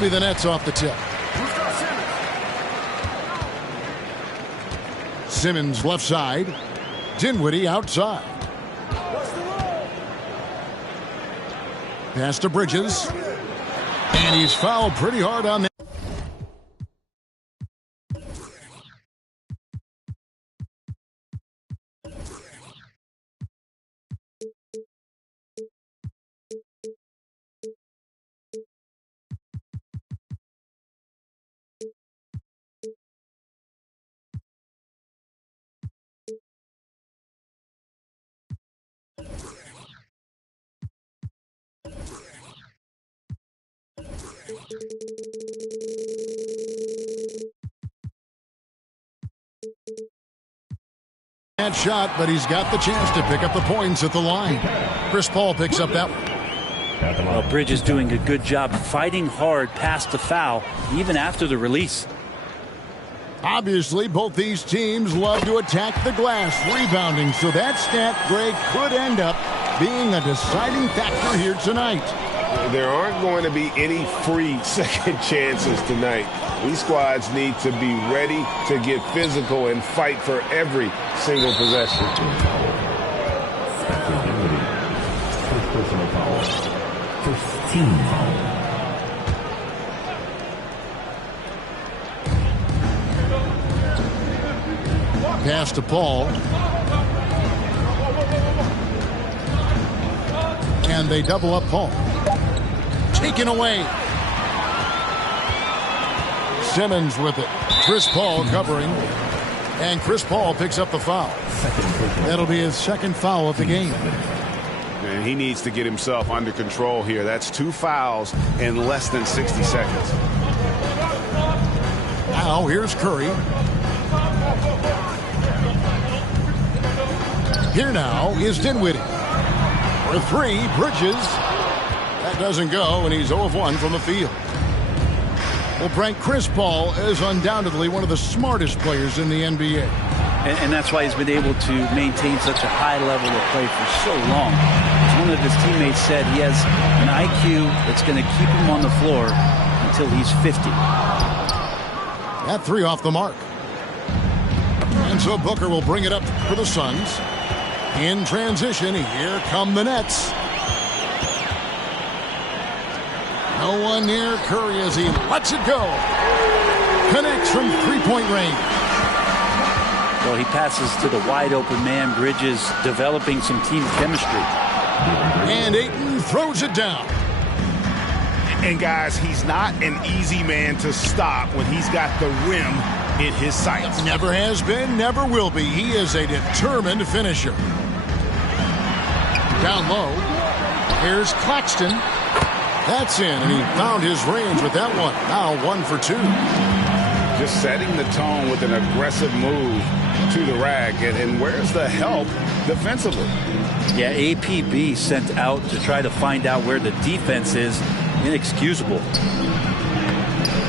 be the Nets off the tip. Simmons left side. Dinwiddie outside. Pass to Bridges. And he's fouled pretty hard on that. That shot, but he's got the chance to pick up the points at the line. Chris Paul picks up that one. Well, Bridges doing a good job fighting hard past the foul, even after the release. Obviously, both these teams love to attack the glass, rebounding, so that stat break could end up being a deciding factor here tonight. There aren't going to be any free second chances tonight. These squads need to be ready to get physical and fight for every single possession. First personal foul. First team foul. Pass to Paul. And they double up Paul. Taken away. Simmons with it. Chris Paul covering. And Chris Paul picks up the foul. That'll be his second foul of the game. And he needs to get himself under control here. That's 2 fouls in less than 60 seconds. Now here's Curry. Here now is Dinwiddie. For 3, Bridges. That doesn't go, and he's 0 of 1 from the field. Well, Frank, Chris Paul is undoubtedly one of the smartest players in the NBA. And that's why he's been able to maintain such a high level of play for so long. As one of his teammates said, he has an IQ that's going to keep him on the floor until he's 50. That 3 off the mark. And so Booker will bring it up for the Suns. In transition, here come the Nets. No one near Curry as he lets it go. Connects from three-point range. Well, he passes to the wide-open man. Bridges developing some team chemistry. And Ayton throws it down. And, guys, he's not an easy man to stop when he's got the rim in his sights. Never has been, never will be. He is a determined finisher. Down low. Here's Claxton. That's in, and he found his range with that one. Now 1 for 2. Just setting the tone with an aggressive move to the rack. And where's the help defensively? Yeah, APB sent out to try to find out where the defense is. Inexcusable.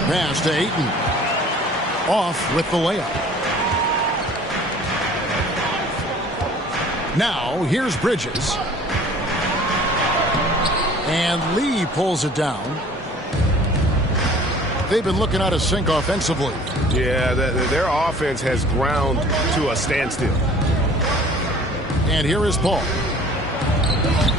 Pass to Ayton. Off with the layup. Now here's Bridges. And Lee pulls it down. They've been looking out of sync offensively. Yeah, their offense has ground to a standstill. And here is Paul.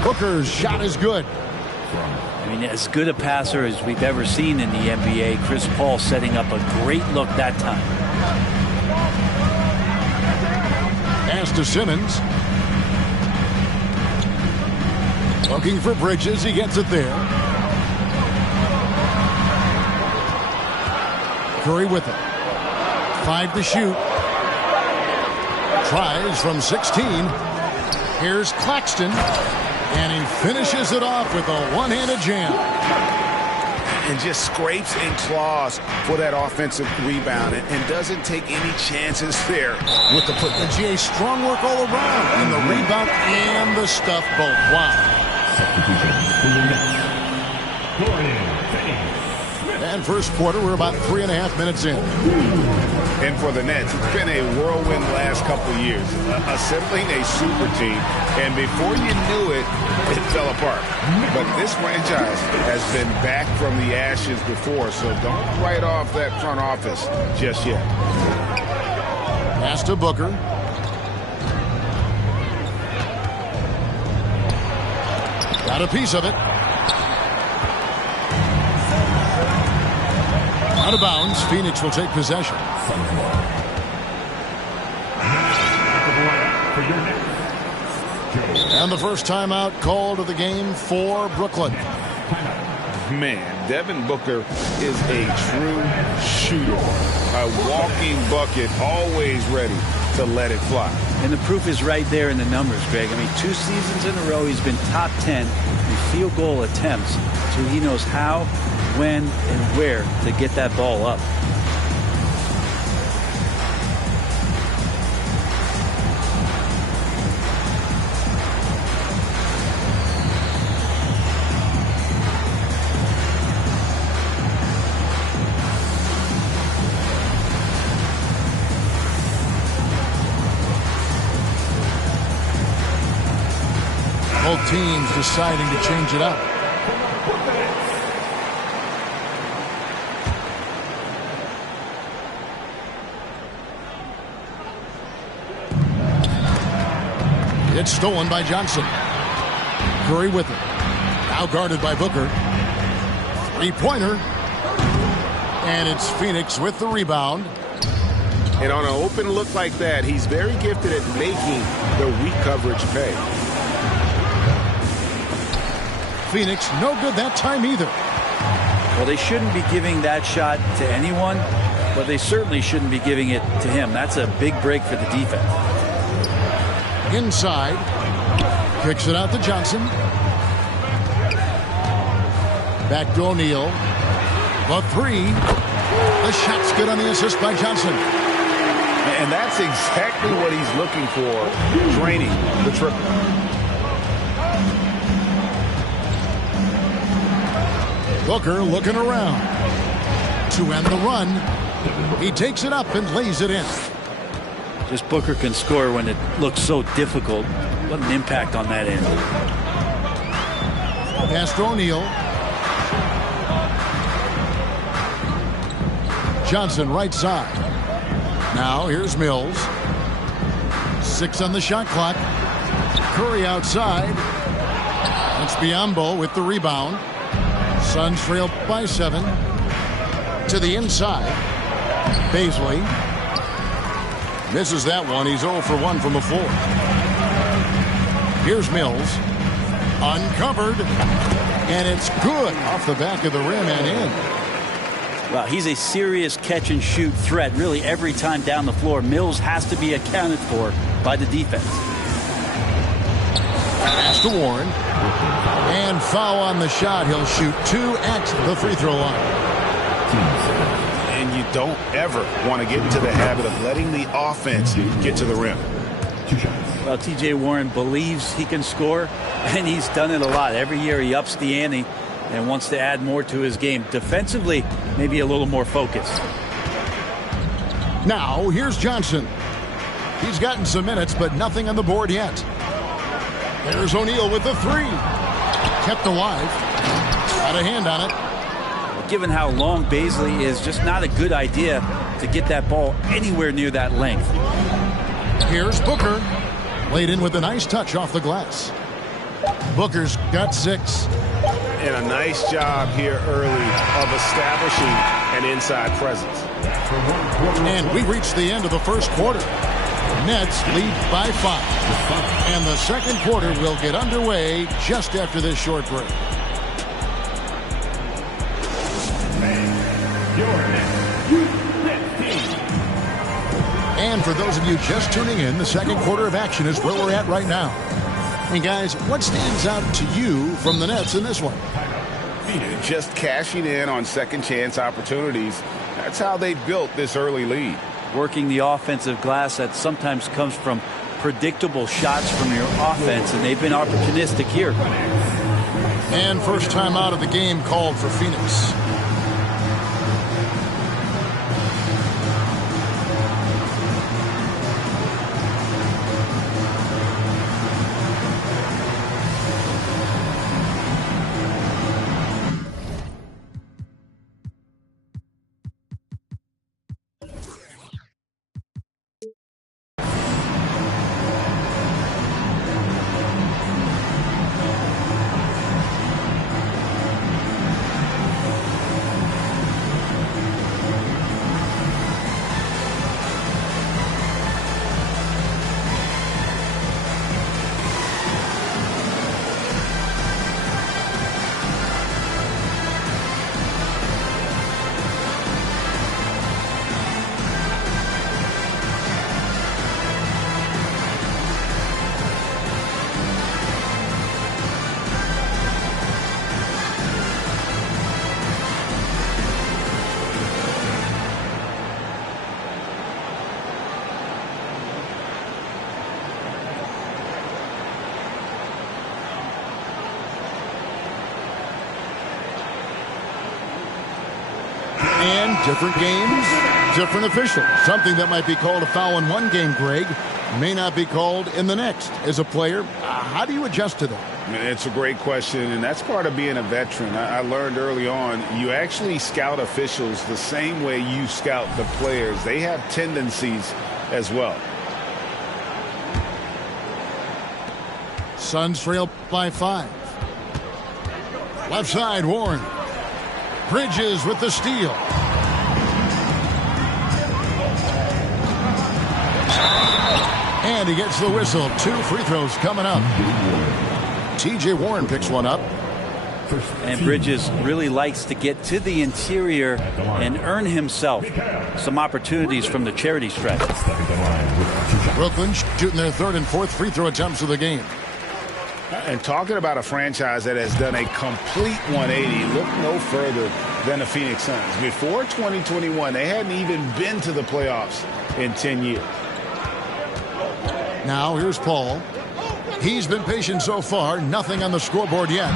Booker's shot is good. I mean, as good a passer as we've ever seen in the NBA. Chris Paul setting up a great look that time. Pass to Simmons. Looking for Bridges. He gets it there. Curry with it. 5 to shoot. Tries from 16. Here's Claxton. And he finishes it off with a one-handed jam. And just scrapes and claws for that offensive rebound and doesn't take any chances there with the put. And GA, strong work all around. And the rebound and the stuff both. Wow. And first quarter, we're about 3.5 minutes in. And for the Nets, it's been a whirlwind last couple of years, assembling a super team, and before you knew it, it fell apart. But this franchise has been back from the ashes before, so don't write off that front office just yet. Pass to Booker. Got a piece of it. Out of bounds. Phoenix will take possession. And the first timeout called of the game for Brooklyn. Man, Devin Booker is a true shooter. A walking bucket, always ready to let it fly. And the proof is right there in the numbers, Greg. I mean, 2 seasons in a row, he's been top 10 in field goal attempts. So he knows how, when, and where to get that ball up. Both teams deciding to change it up. It's stolen by Johnson. Curry with it. Now guarded by Booker. Three-pointer. And it's Phoenix with the rebound. And on an open look like that, he's very gifted at making the weak coverage pay. Phoenix no good that time either. Well, they shouldn't be giving that shot to anyone, but they certainly shouldn't be giving it to him. That's a big break for the defense. Inside. Kicks it out to Johnson. Back to O'Neal. The three. The shot's good on the assist by Johnson. And that's exactly what he's looking for, draining the triple. Booker looking around to end the run. He takes it up and lays it in. Just Booker can score when it looks so difficult. What an impact on that end. Pass to O'Neal. Johnson right side. Now here's Mills. 6 on the shot clock. Curry outside. That's Biyombo with the rebound. Suns trail by 7. To the inside. Baisley. Misses that one. He's 0 for 1 from the floor. Here's Mills. Uncovered. And it's good off the back of the rim and in. Well, he's a serious catch-and-shoot threat really every time down the floor. Mills has to be accounted for by the defense. Pass to Warren. And foul on the shot. He'll shoot 2 at the free throw line. And you don't ever want to get into the habit of letting the offense get to the rim. Well, T.J. Warren believes he can score, and he's done it a lot. Every year he ups the ante and wants to add more to his game. Defensively, maybe a little more focused. Now, here's Johnson. He's gotten some minutes, but nothing on the board yet. There's O'Neal with the 3. Kept alive. Got a hand on it. Given how long Baisley is, just not a good idea to get that ball anywhere near that length. Here's Booker. Laid in with a nice touch off the glass. Booker's got 6. And a nice job here early of establishing an inside presence. And we reached the end of the first quarter. Nets lead by 5. And the second quarter will get underway just after this short break. And for those of you just tuning in, the second quarter of action is where we're at right now. And guys, what stands out to you from the Nets in this one? Just cashing in on second chance opportunities. That's how they built this early lead. Working the offensive glass that sometimes comes from predictable shots from your offense, and they've been opportunistic here. And first time out of the game called for Phoenix. Different games, different officials. Something that might be called a foul in one game, Greg, may not be called in the next. As a player, how do you adjust to that? It's a great question, and that's part of being a veteran. I learned early on, you actually scout officials the same way you scout the players. They have tendencies as well. Suns trail by 5. Left side, Warren. Bridges with the steal. And he gets the whistle. 2 free throws coming up. T.J. Warren picks one up. And Bridges really likes to get to the interior and earn himself some opportunities from the charity stripe. Brooklyn shooting their 3rd and 4th free throw attempts of the game. And talking about a franchise that has done a complete 180, look no further than the Phoenix Suns. Before 2021, they hadn't even been to the playoffs in 10 years. Now here's Paul. He's been patient so far. Nothing on the scoreboard yet.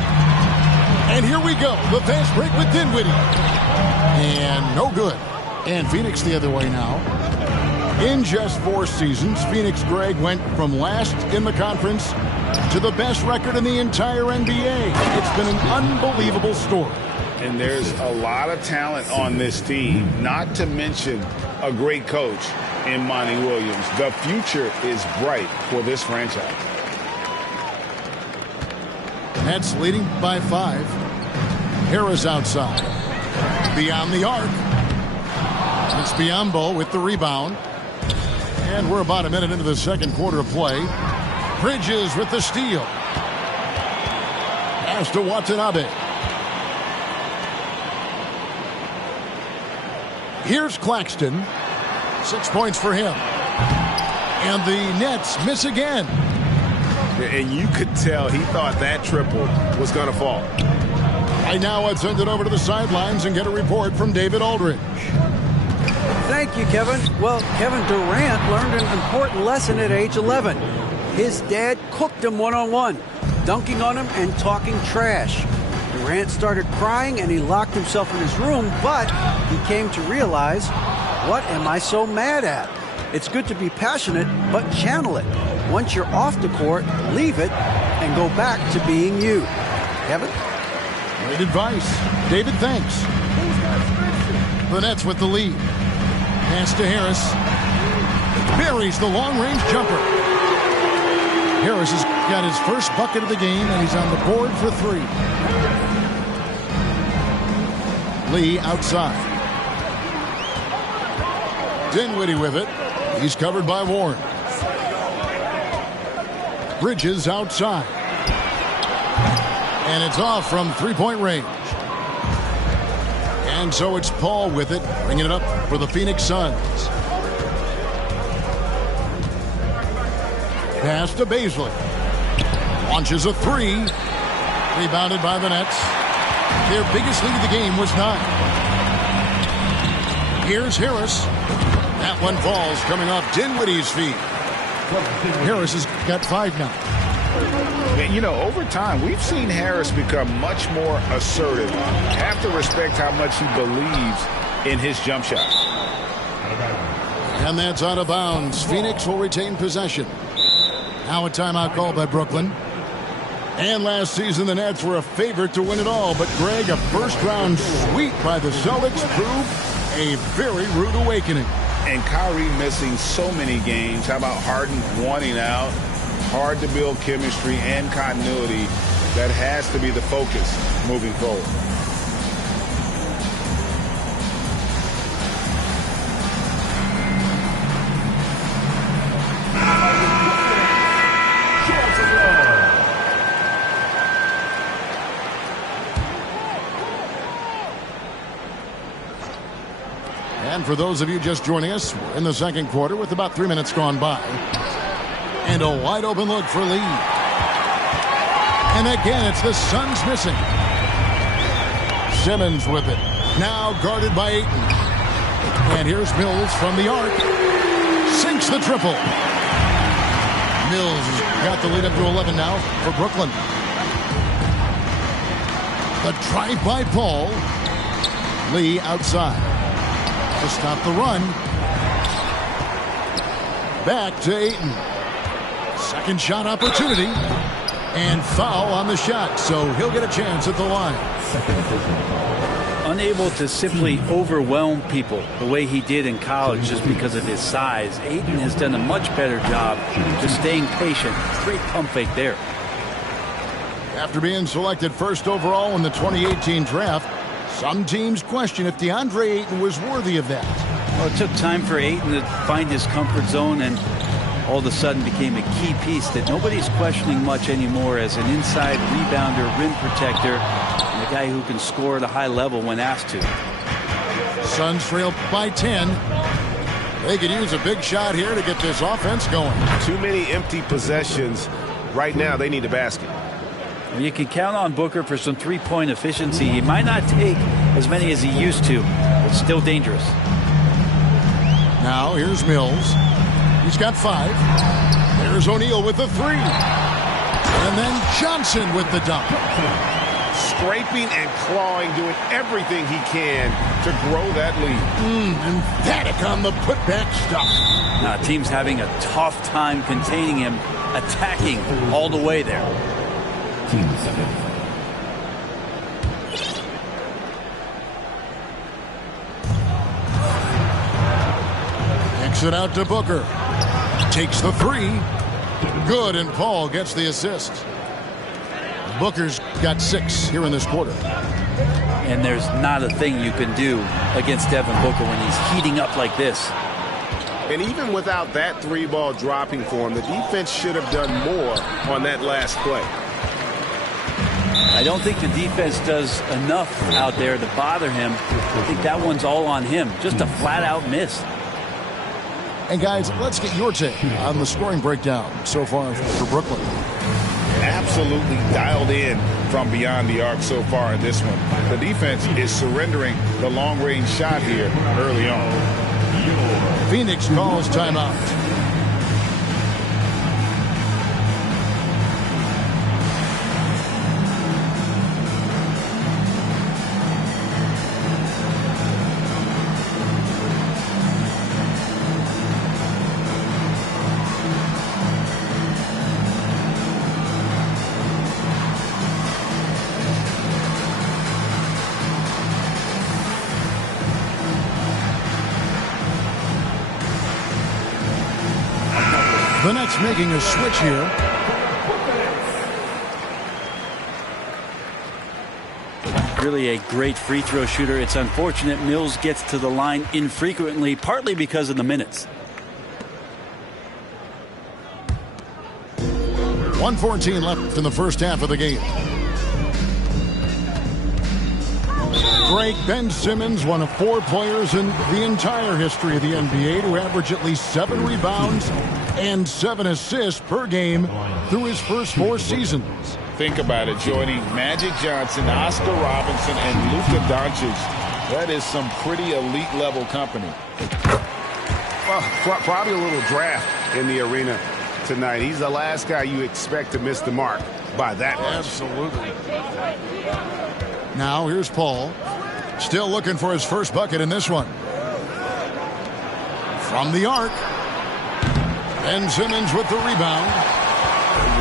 And here we go. The fast break with Dinwiddie. And no good. And Phoenix the other way now. In just 4 seasons, Phoenix, Greg, went from last in the conference to the best record in the entire NBA. It's been an unbelievable story. And there's a lot of talent on this team, not to mention a great coach in Monty Williams. The future is bright for this franchise. Nets leading by 5. Harris outside. Beyond the arc. It's Biyombo with the rebound. And we're about a minute into the second quarter of play. Bridges with the steal. Pass to Watanabe. Here's Claxton. 6 points for him. And the Nets miss again. And you could tell he thought that triple was going to fall. Right now, let's send it over to the sidelines and get a report from David Aldridge. Thank you, Kevin. Well, Kevin Durant learned an important lesson at age 11. His dad cooked him one-on-one, dunking on him and talking trash. Durant started crying and he locked himself in his room, but he came to realize, what am I so mad at? It's good to be passionate, but channel it. Once you're off the court, leave it and go back to being you. Kevin? Great advice. David, thanks. The Nets with the lead. Pass to Harris. Buries the long-range jumper. Harris has got his first bucket of the game, and he's on the board for 3. Lee outside. Dinwiddie with it. He's covered by Warren. Bridges outside. And it's off from 3-point range. And so it's Paul with it, bringing it up for the Phoenix Suns. Pass to Baisley. Launches a 3. Rebounded by the Nets. Their biggest lead of the game was 9. Here's Harris. That one falls, coming off Dinwiddie's feet. Harris has got 5 now. And, you know, over time, we've seen Harris become much more assertive. Have to respect how much he believes in his jump shot. And that's out of bounds. Phoenix will retain possession. Now a timeout call by Brooklyn. And last season, the Nets were a favorite to win it all. But, Greg, a first-round sweep by the Celtics proved a very rude awakening. And Kyrie missing so many games. How about Harden wanting out? Hard to build chemistry and continuity. That has to be the focus moving forward. And for those of you just joining us, we're in the second quarter with about 3 minutes gone by. And a wide open look for Lee. And again, it's the Suns missing. Simmons with it. Now guarded by Ayton. And here's Mills from the arc. Sinks the triple. Mills has got the lead up to 11 now for Brooklyn. The drive by Paul. Lee outside. to stop the run. Back to Ayton. Second shot opportunity. And foul on the shot, so he'll get a chance at the line. Unable to simply overwhelm people the way he did in college just because of his size, Ayton has done a much better job just staying patient. Great pump fake there. After being selected first overall in the 2018 draft, some teams question if DeAndre Ayton was worthy of that. Well, it took time for Ayton to find his comfort zone and all of a sudden became a key piece that nobody's questioning much anymore as an inside rebounder, rim protector, and a guy who can score at a high level when asked to. Suns trail by 10. They could use a big shot here to get this offense going. Too many empty possessions. Right now, they need a basket. You can count on Booker for some three-point efficiency. He might not take as many as he used to, but still dangerous. Now here's Mills. He's got 5. There's O'Neal with the 3. And then Johnson with the dunk. Scraping and clawing, doing everything he can to grow that lead. Emphatic on the putback stuff. Now, team's having a tough time containing him, attacking all the way there. Team second. Kicks it out to Booker. Takes the 3. Good, and Paul gets the assist. Booker's got 6 here in this quarter. And there's not a thing you can do against Devin Booker when he's heating up like this. And even without that 3-ball dropping for him, the defense should have done more on that last play. I don't think the defense does enough out there to bother him. I think that one's all on him. Just a flat-out miss. And guys, let's get your take on the scoring breakdown so far for Brooklyn. Absolutely dialed in from beyond the arc so far in this one. The defense is surrendering the long-range shot here early on. Phoenix calls timeout. The Nets making a switch here. Really a great free throw shooter. It's unfortunate Mills gets to the line infrequently, partly because of the minutes. 1:14 left in the first half of the game. Great Ben Simmons, one of 4 players in the entire history of the NBA to average at least 7 rebounds and 7 assists per game through his first 4 seasons. Think about it, joining Magic Johnson, Oscar Robertson, and Luka Doncic. That is some pretty elite level company. Well, probably a little draft in the arena tonight. He's the last guy you expect to miss the mark by that much. Absolutely. Now here's Paul. Still looking for his first bucket in this one. From the arc. Ben Simmons with the rebound.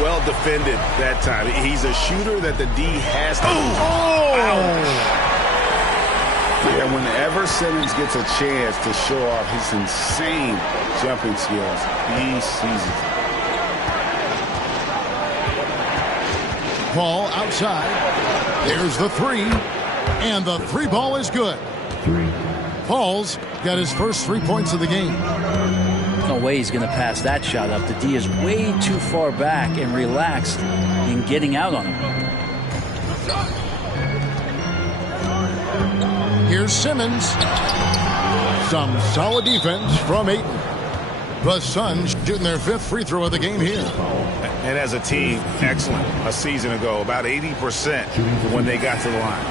Well defended that time. He's a shooter that the D has to. Yeah, whenever Simmons gets a chance to show off his insane jumping skills, he seizes it. Paul outside. There's the 3. And the 3 ball is good. 3. Paul's got his first 3 points of the game. No way he's going to pass that shot up. The D is way too far back and relaxed in getting out on him. Here's Simmons. Some solid defense from Ayton. The Suns shooting their 5th free throw of the game here. And as a team, excellent. A season ago, about 80% when they got to the line.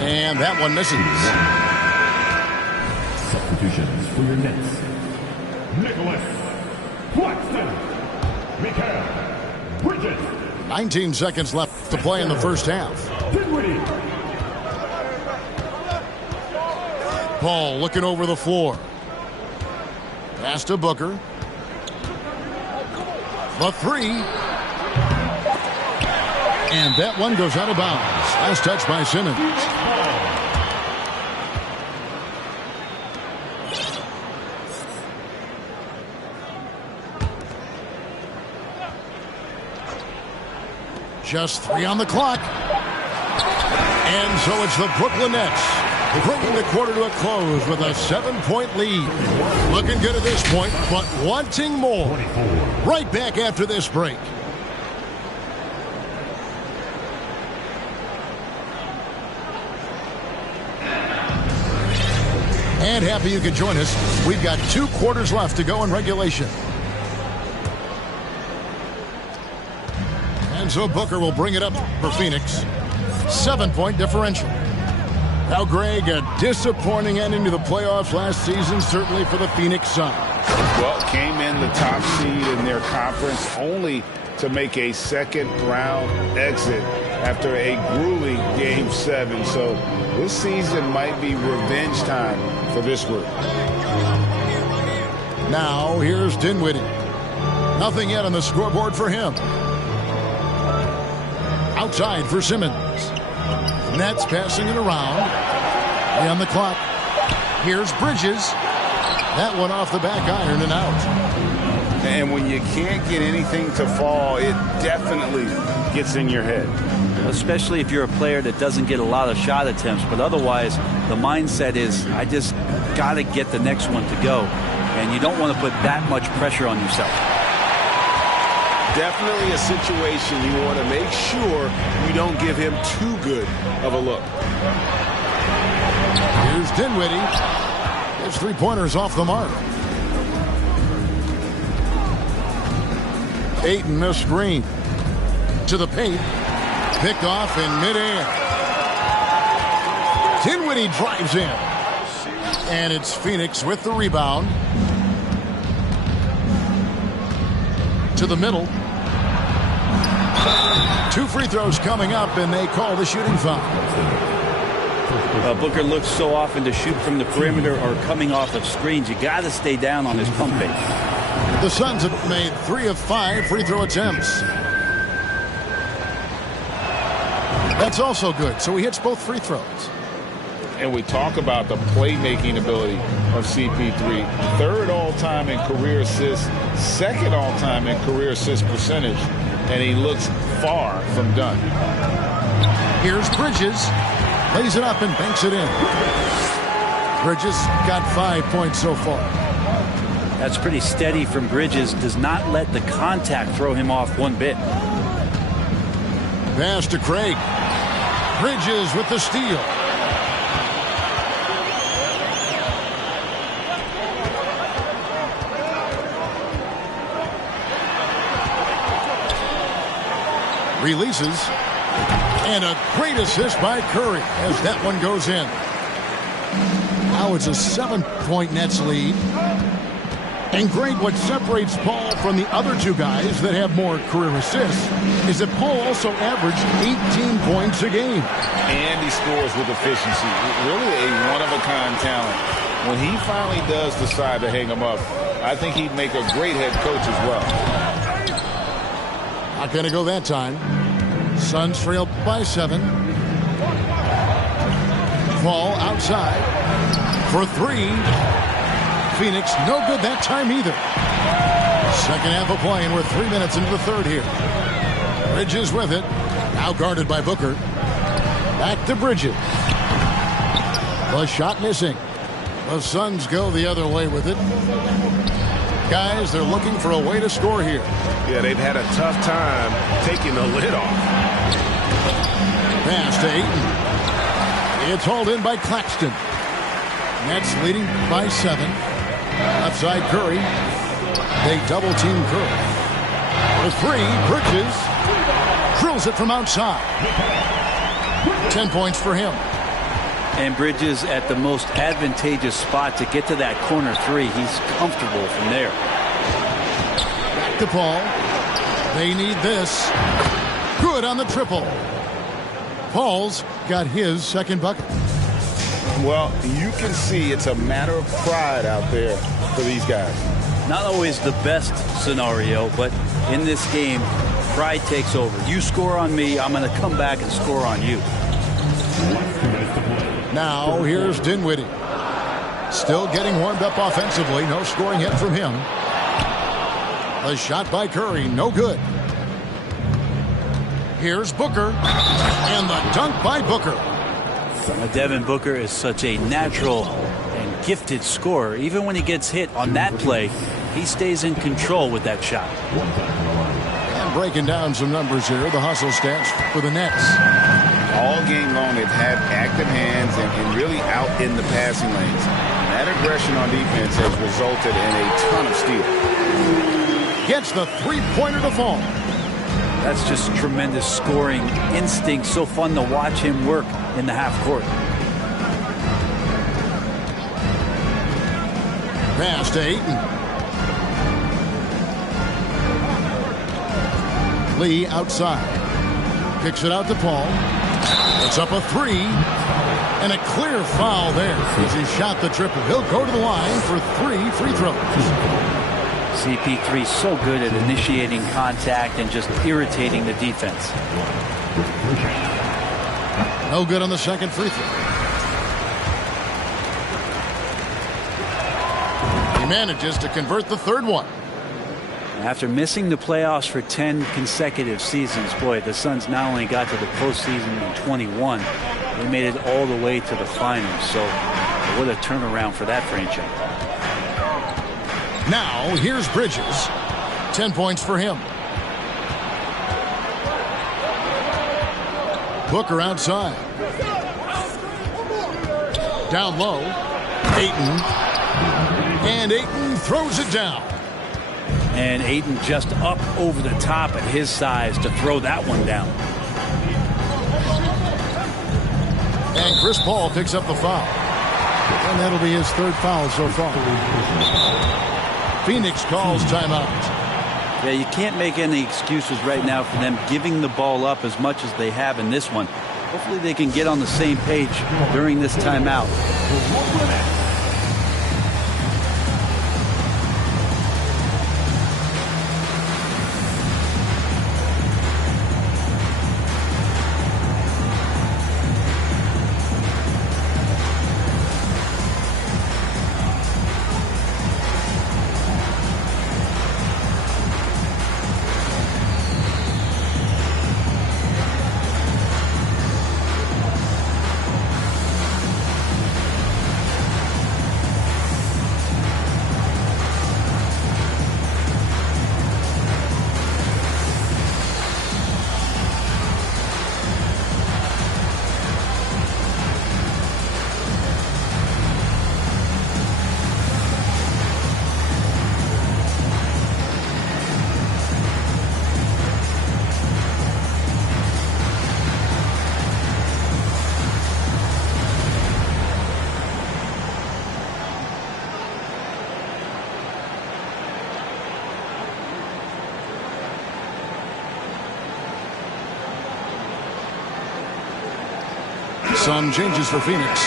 And that one misses. Substitutions for your Nets. Nicholas Claxton. Mikal Bridges. 19 seconds left to play in the first half. Dinwiddie. Paul looking over the floor. Pass to Booker. The three. And that one goes out of bounds. Last touch by Simmons. Just 3 on the clock. And so it's the Brooklyn Nets bringing the quarter to a close with a 7-point lead. Looking good at this point, but wanting more. Right back after this break. And happy you could join us. We've got 2 quarters left to go in regulation. And so Booker will bring it up for Phoenix. 7-point differential. Now, Greg, a disappointing ending to the playoffs last season, certainly for the Phoenix Suns. Well, came in the top seed in their conference only to make a second-round exit after a grueling Game 7. So this season might be revenge time for this group. Now, here's Dinwiddie. Nothing yet on the scoreboard for him. Outside for Simmons. Nets passing it around. On the clock. Here's Bridges. That one off the back iron and out. And when you can't get anything to fall, it definitely gets in your head. Especially if you're a player that doesn't get a lot of shot attempts. But otherwise, the mindset is, I just got to get the next one to go. And you don't want to put that much pressure on yourself. Definitely a situation you want to make sure you don't give him too good of a look. Here's Dinwiddie. His 3-pointers off the mark. Ayton, a screen. To the paint. Picked off in midair. Dinwiddie drives in. And it's Phoenix with the rebound. To the middle. 2 free throws coming up, and they call the shooting foul. Booker looks so often to shoot from the perimeter or coming off of screens. You got to stay down on his pump fake. The Suns have made 3 of 5 free throw attempts. That's also good. So he hits both free throws. And we talk about the playmaking ability of CP3. 3rd all-time in career assists, 2nd all-time in career assist percentage, and he looks far from done. Here's Bridges. Lays it up and banks it in. Bridges got 5 points so far. That's pretty steady from Bridges. Does not let the contact throw him off one bit. Pass to Craig. Bridges with the steal. Releases. And a great assist by Curry as that one goes in. Now it's a 7-point Nets lead. And Greg, what separates Paul from the other 2 guys that have more career assists is that Paul also averaged 18 points a game. And he scores with efficiency. Really a one-of-a-kind talent. When he finally does decide to hang him up, I think he'd make a great head coach as well. Not going to go that time. Suns trail by 7. Paul outside for 3. Phoenix no good that time either. Second half of play, and we're 3 minutes into the 3rd here. Bridges with it. Now guarded by Booker. Back to Bridges. The shot missing. The Suns go the other way with it. Guys, they're looking for a way to score here. Yeah, they've had a tough time taking the lid off. Pass to Ayton. It's hauled in by Claxton. Nets leading by 7. Left side Curry. They double team Curry. For 3, Bridges drills it from outside. 10 points for him. And Bridges at the most advantageous spot to get to that corner 3. He's comfortable from there. Back to Paul. They need this. Good on the triple. Paul's got his second bucket. Well, you can see it's a matter of pride out there for these guys. Not always the best scenario, but in this game, pride takes over. You score on me, I'm going to come back and score on you. Now here's Dinwiddie. Still getting warmed up offensively. No scoring hit from him. A shot by Curry, no good. Here's Booker. And the dunk by Booker. Devin Booker is such a natural and gifted scorer. Even when he gets hit on that play, he stays in control with that shot. And breaking down some numbers here, the hustle stats for the Nets. All game long, they've had active hands and really out in the passing lanes. That aggression on defense has resulted in a ton of steals. Gets the three-pointer to fall. That's just tremendous scoring instinct. So fun to watch him work in the half court. Pass to Ayton. Lee outside. Kicks it out to Paul. It's up a three. And a clear foul there as he shot the triple. He'll go to the line for 3 free throws. CP3 so good at initiating contact and just irritating the defense. No good on the second free throw. He manages to convert the third one. After missing the playoffs for 10 consecutive seasons, boy, the Suns not only got to the postseason in 21, they made it all the way to the finals. So what a turnaround for that franchise. Now here's Bridges. 10 points for him. Booker outside. Down low. Ayton. And Ayton throws it down. And Ayton just up over the top at his size to throw that one down. And Chris Paul picks up the foul. And that'll be his third foul so far. Phoenix calls timeout. Yeah, you can't make any excuses right now for them giving the ball up as much as they have in this one. Hopefully they can get on the same page during this timeout. Some changes for Phoenix.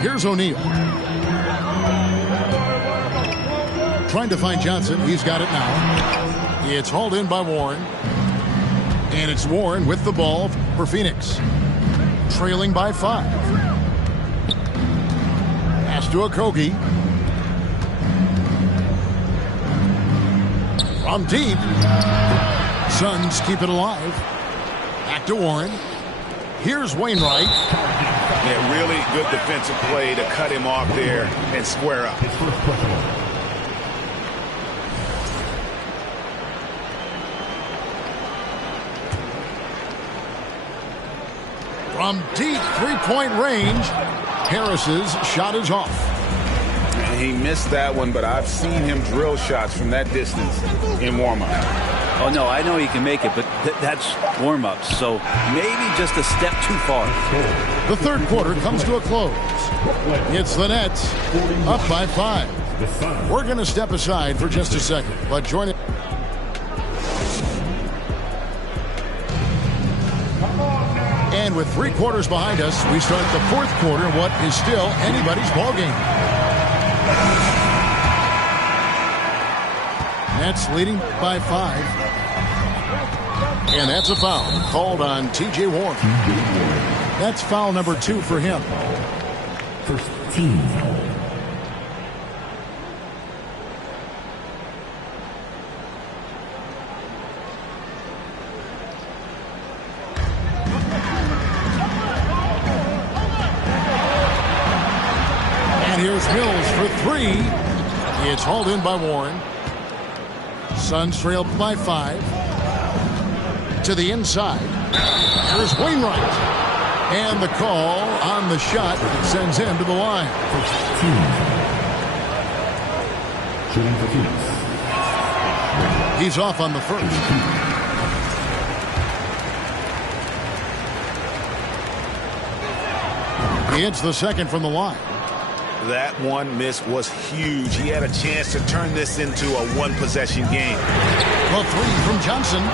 Here's O'Neal. Trying to find Johnson. He's got it now. It's hauled in by Warren. And it's Warren with the ball for Phoenix. Trailing by 5. Pass to Okogie. From deep. Suns keep it alive. Back to Warren. Here's Wainwright. Yeah, really good defensive play to cut him off there and square up. From deep three-point range, Harris's shot is off. He missed that one, but I've seen him drill shots from that distance in warm-up. Oh, no, I know he can make it, but that's warm-ups, so maybe just a step too far. The third quarter comes to a close. It's the Nets up by 5. The Suns. We're going to step aside for just a second, but join it. And with 3 quarters behind us, we start the 4th quarter, what is still anybody's ball game. Nets leading by 5. And that's a foul called on T.J. Warren. That's foul number 2 for him. First team foul. And here's Mills for 3. It's hauled in by Warren. Suns trail by 5. To the inside. Here's Wainwright. And the call on the shot that sends him to the line. First team foul. Shooting for Phoenix. He's off on the first. He hits the second from the line. That one miss was huge. He had a chance to turn this into a one-possession game. The 3 from Johnson.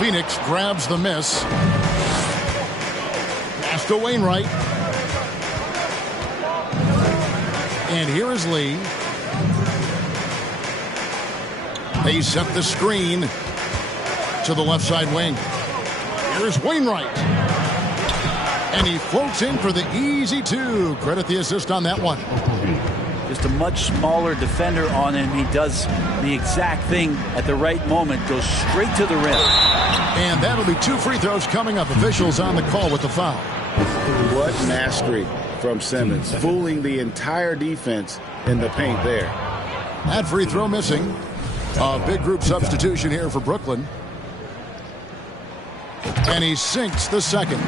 Phoenix grabs the miss. Pass to Wainwright. And here is Lee. They set the screen to the left side wing. Here's Wainwright. And he floats in for the easy 2. Credit the assist on that one. Just a much smaller defender on him. He does the exact thing at the right moment. Goes straight to the rim. And that'll be 2 free throws coming up. Officials on the call with the foul. What mastery from Simmons. Fooling the entire defense in the paint there. That free throw missing. A big group substitution here for Brooklyn. And he sinks the second.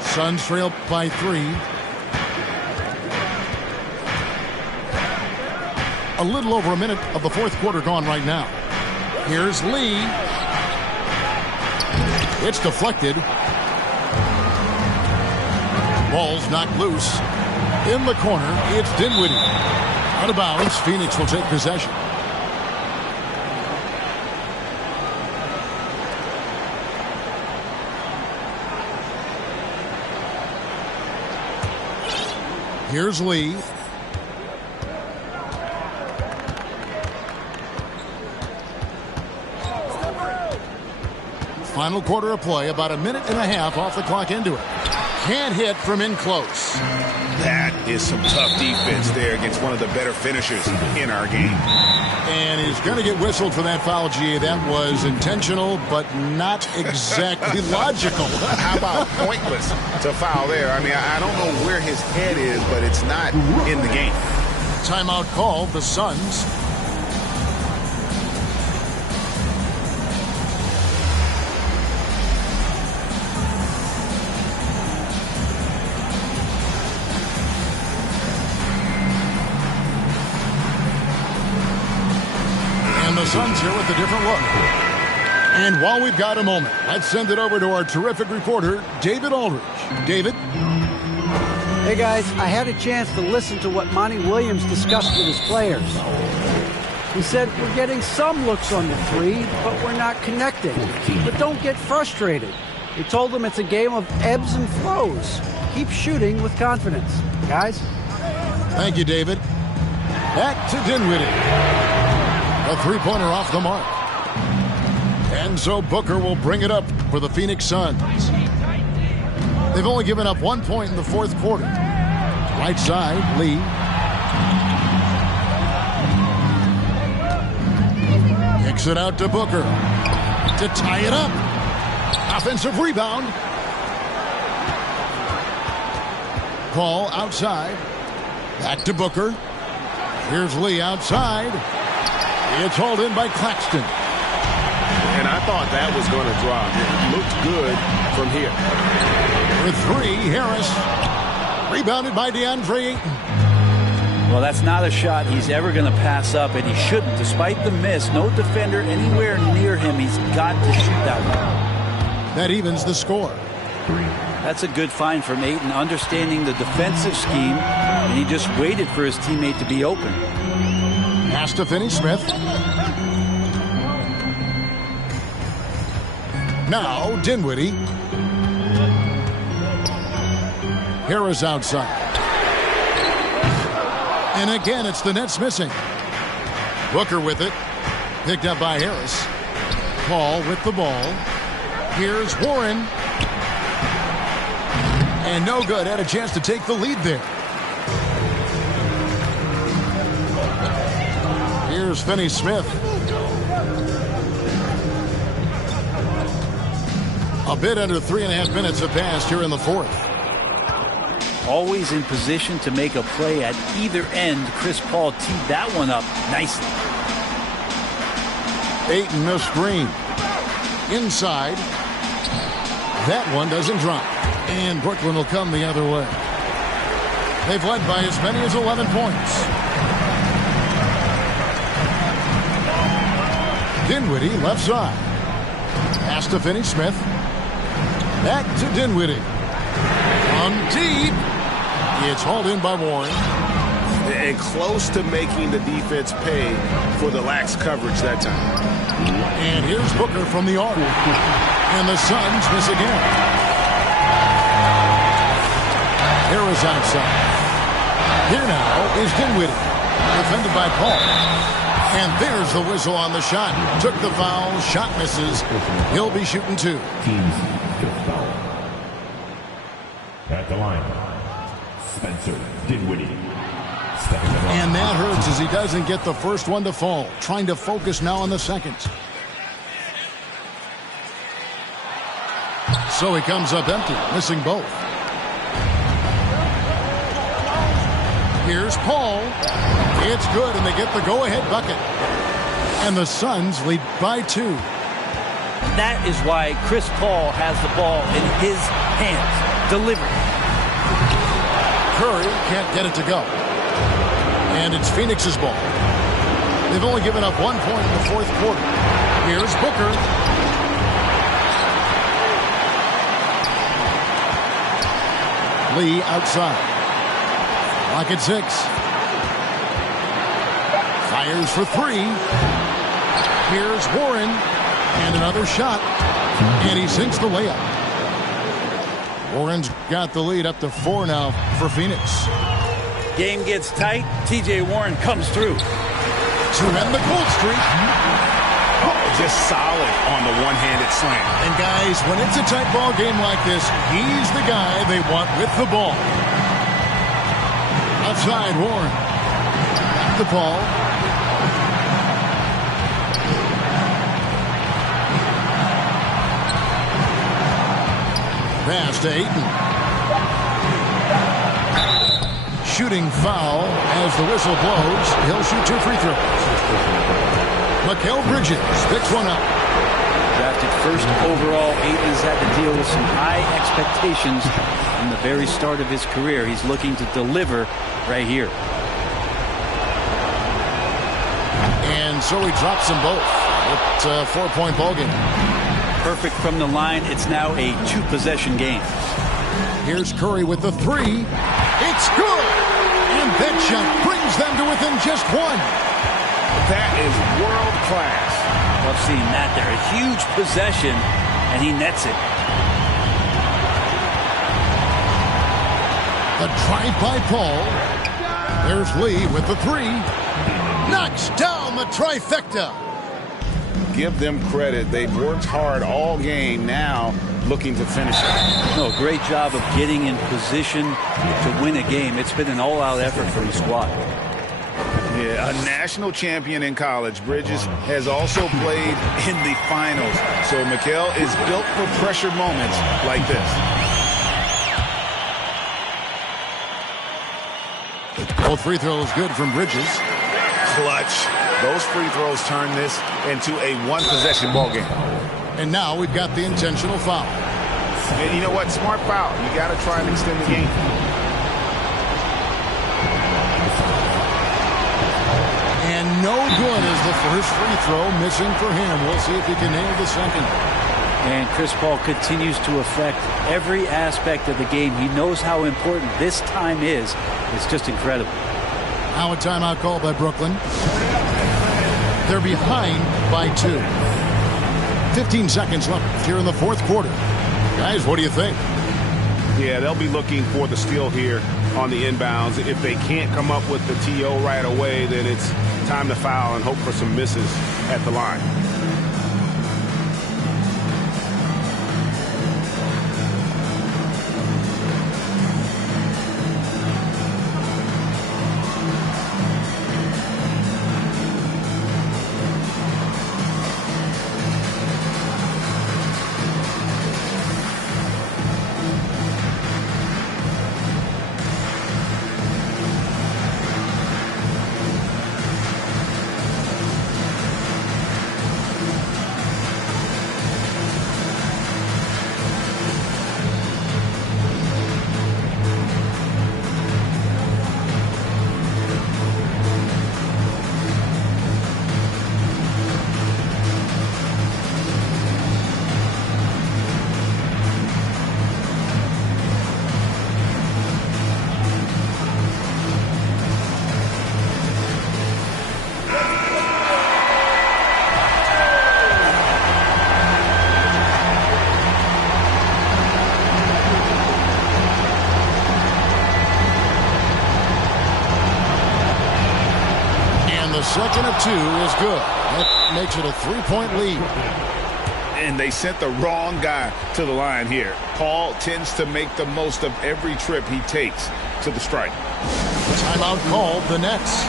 Suns trail by 3. A little over a minute of the 4th quarter gone right now. Here's Lee. It's deflected. Ball's knocked loose. In the corner, it's Dinwiddie. Out of bounds, Phoenix will take possession. Here's Lee. Final quarter of play, about a minute and a half off the clock into it. Can't hit from in close. That is some tough defense there against one of the better finishers in our game. And he's going to get whistled for that foul, G. That was intentional, but not exactly logical. How about pointless to foul there? I mean, I don't know where his head is, but it's not in the game. Timeout called, the Suns. Suns here with a different look. And while we've got a moment, let's send it over to our terrific reporter, David Aldridge. David? Hey, guys, I had a chance to listen to what Monty Williams discussed with his players. He said, we're getting some looks on the 3, but we're not connecting. But don't get frustrated. He told them it's a game of ebbs and flows. Keep shooting with confidence. Guys? Thank you, David. Back to Dinwiddie. A 3-pointer off the mark. And so Booker will bring it up for the Phoenix Suns. They've only given up 1 point in the 4th quarter. Right side, Lee. Kicks it out to Booker to tie it up. Offensive rebound. Call outside. Back to Booker. Here's Lee outside. It's hauled in by Claxton. And I thought that was going to drop. It looked good from here. With 3, Harris. Rebounded by DeAndre Ayton. Well, that's not a shot he's ever going to pass up, and he shouldn't. Despite the miss, no defender anywhere near him. He's got to shoot that one. That evens the score. That's a good find from Ayton, understanding the defensive scheme, and he just waited for his teammate to be open. Pass to Finney-Smith. Now Dinwiddie. Harris outside. And again, it's the Nets missing. Booker with it. Picked up by Harris. Paul with the ball. Here's Warren. And no good. Had a chance to take the lead there. Here's Finney-Smith. A bit under 3.5 minutes have passed here in the fourth. Always in position to make a play at either end. Chris Paul teed that one up nicely. Ayton, a screen. Inside. That one doesn't drop. And Brooklyn will come the other way. They've led by as many as 11 points. Dinwiddie, left side. Pass to Finney-Smith. Back to Dinwiddie. From deep. It's hauled in by Warren. And close to making the defense pay for the lax coverage that time. And here's Booker from the arc. And the Suns miss again. Harris outside. Here now is Dinwiddie. Defended by Paul. And there's the whistle on the shot. Took the foul. Shot misses. He'll be shooting two. Team's fifth foul. At the line, Spencer Dinwiddie. Stepping the line. And that hurts as he doesn't get the first one to fall. Trying to focus now on the second. So he comes up empty, missing both. Here's Paul. It's good, and they get the go-ahead bucket. And the Suns lead by 2. That is why Chris Paul has the ball in his hands. Delivered. Curry can't get it to go. And it's Phoenix's ball. They've only given up 1 point in the fourth quarter. Here's Booker. Lee outside. Lock at 6. Fires for 3. Here's Warren. And another shot. And he sinks the layup. Warren's got the lead up to 4 now for Phoenix. Game gets tight. T.J. Warren comes through. To end the cold streak. Just solid on the one-handed slam. And guys, when it's a tight ball game like this, he's the guy they want with the ball. Outside, Warren. Back to Paul. Pass to Ayton. Shooting foul as the whistle blows. He'll shoot 2 free throws. Mikal Bridges picks one up. Drafted first overall, Ayton has had to deal with some high expectations from the very start of his career. He's looking to deliver right here. And so he drops them both. It's a 4-point ball game. Perfect from the line. It's now a 2-possession game. Here's Curry with the 3. It's good! And that shot brings them to within just 1. That is world class. Love seeing that there. A huge possession, and he nets it. The drive by Paul. There's Lee with the 3. Knocks down the trifecta. Give them credit. They've worked hard all game, now looking to finish it. No, great job of getting in position to win a game. It's been an all-out effort from the squad. Yeah, a national champion in college. Bridges has also played in the finals. So Mikal is built for pressure moments like this. Both free throws good from Bridges. Clutch. Those free throws turn this into a 1-possession ball game. And now we've got the intentional foul. And you know what? Smart foul. You got to try and extend the game. And no good as the first free throw missing for him. We'll see if he can nail the second. And Chris Paul continues to affect every aspect of the game. He knows how important this time is. It's just incredible. Now a timeout called by Brooklyn. They're behind by 2. 15 seconds left here in the fourth quarter. Guys, what do you think? Yeah, they'll be looking for the steal here on the inbounds. If they can't come up with the TO right away, then it's time to foul and hope for some misses at the line. Second of 2 is good. That makes it a 3-point lead. And they sent the wrong guy to the line here. Paul tends to make the most of every trip he takes to the strike. Timeout called the Nets.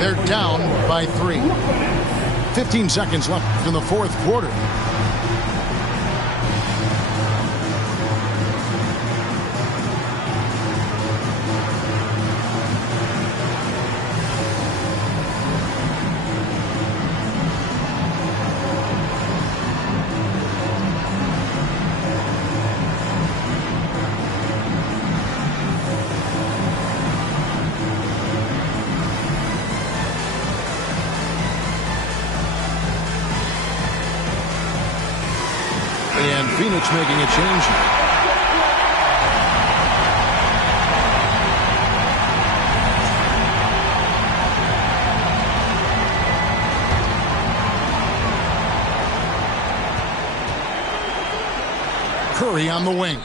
They're down by 3. 15 seconds left in the fourth quarter. And Phoenix making a change. Curry on the wing.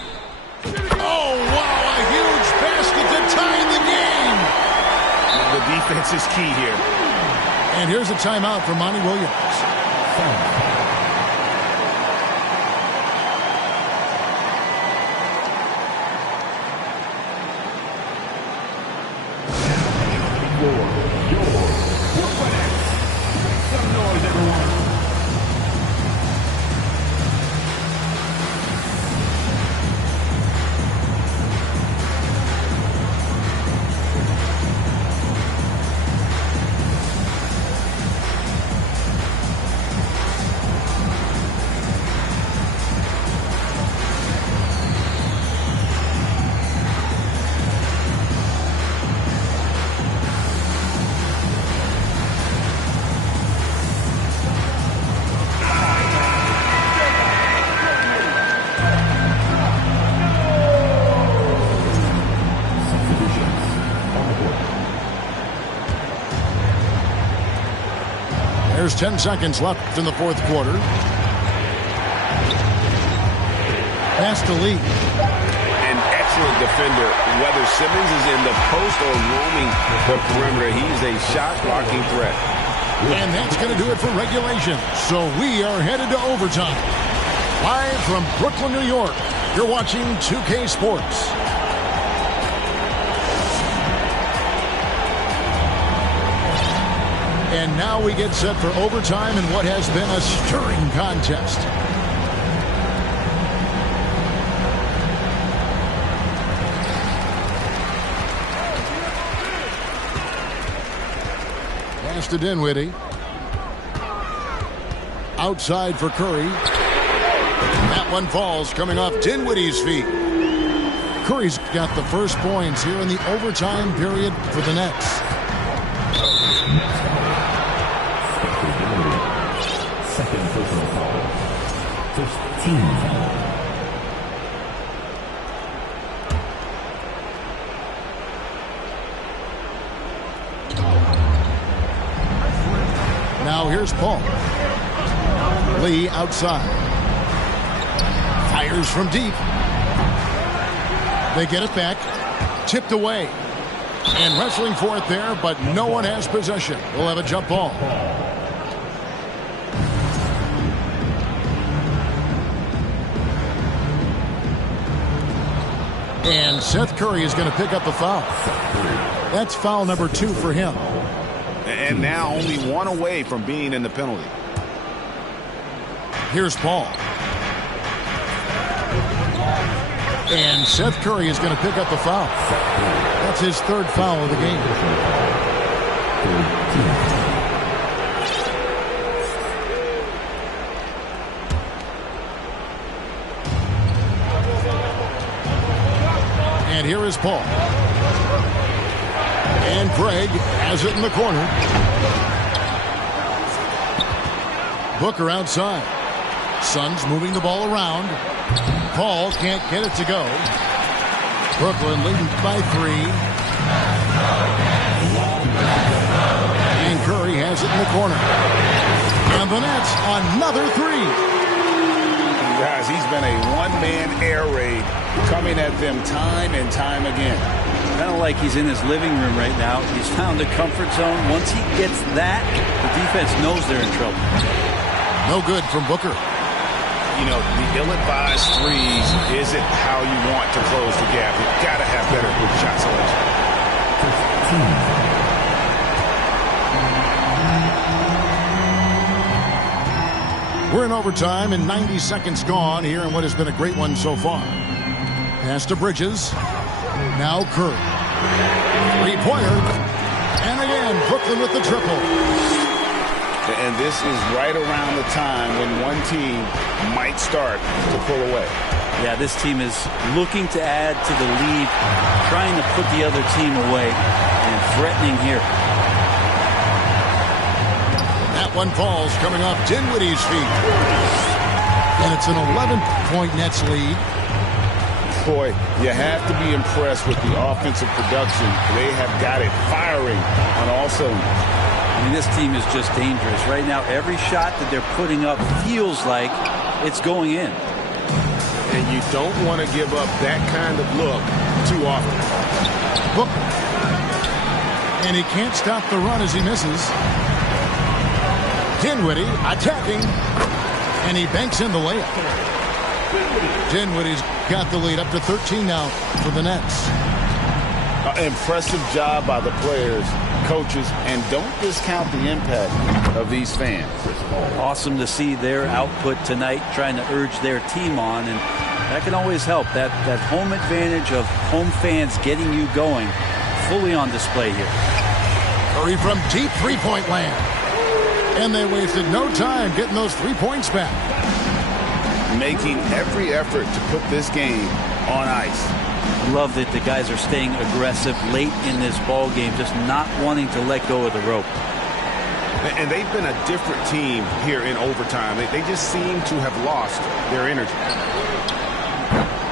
Oh, wow, a huge basket to tie the game. The defense is key here. And here's a timeout for Monty Williams. There's 10 seconds left in the fourth quarter. Pass to Lee. An excellent defender. Whether Simmons is in the post or roaming the perimeter, he's a shot-blocking threat. And that's going to do it for regulation. So we are headed to overtime. Live from Brooklyn, New York, you're watching 2K Sports. And now we get set for overtime in what has been a stirring contest. Pass to Dinwiddie. Outside for Curry. That one falls, coming off Dinwiddie's feet. Curry's got the first points here in the overtime period for the Nets. Now here's Paul. Lee outside. Fires from deep. They get it back. Tipped away. And wrestling for it there, but no one has possession. We'll have a jump ball. And Seth Curry is going to pick up the foul. That's foul number 2 for him. And now only one away from being in the penalty. Here's Paul. And Seth Curry is going to pick up the foul. That's his 3rd foul of the game. And here is Paul. And Craig has it in the corner. Booker outside. Suns moving the ball around. Paul can't get it to go. Brooklyn leading by 3. And Curry has it in the corner. And the Nets another 3. Guys, he's been a one-man air raid coming at them time and time again. Kind of like he's in his living room right now. He's found a comfort zone. Once he gets that, the defense knows they're in trouble. No good from Booker. You know, the ill-advised threes isn't how you want to close the gap. You've got to have better shot selection. We're in overtime and 90 seconds gone here in what has been a great one so far. Pass to Bridges. Now Curry. 3-pointer. And again, Brooklyn with the triple. And this is right around the time when one team might start to pull away. Yeah, this team is looking to add to the lead, trying to put the other team away, and threatening here. That one falls coming off Dinwiddie's feet. And it's an 11-point Nets lead. Boy, you have to be impressed with the offensive production. They have got it firing on all cylinders. I mean, this team is just dangerous. Right now, every shot that they're putting up feels like it's going in. And you don't want to give up that kind of look too often. Booker. And he can't stop the run as he misses. Dinwiddie attacking. And he banks in the layup. Dinwiddie's got the lead up to 13 now for the Nets. Impressive job by the players, coaches, and don't discount the impact of these fans. Awesome to see their output tonight, trying to urge their team on, and that can always help. That home advantage of home fans getting you going, fully on display here. Curry from deep 3-point land. And they wasted no time getting those 3 points back. Making every effort to put this game on ice. Love that the guys are staying aggressive late in this ball game, just not wanting to let go of the rope. And they've been a different team here in overtime. They just seem to have lost their energy.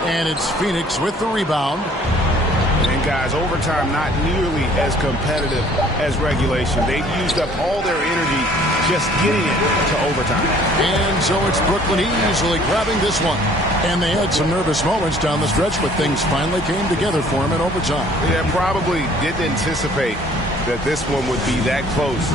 And it's Phoenix with the rebound. And guys, overtime not nearly as competitive as regulation. They've used up all their energy just getting it to overtime. And so it's Brooklyn easily grabbing this one. And they had some nervous moments down the stretch, but things finally came together for them in overtime. Yeah, probably didn't anticipate that this one would be that close.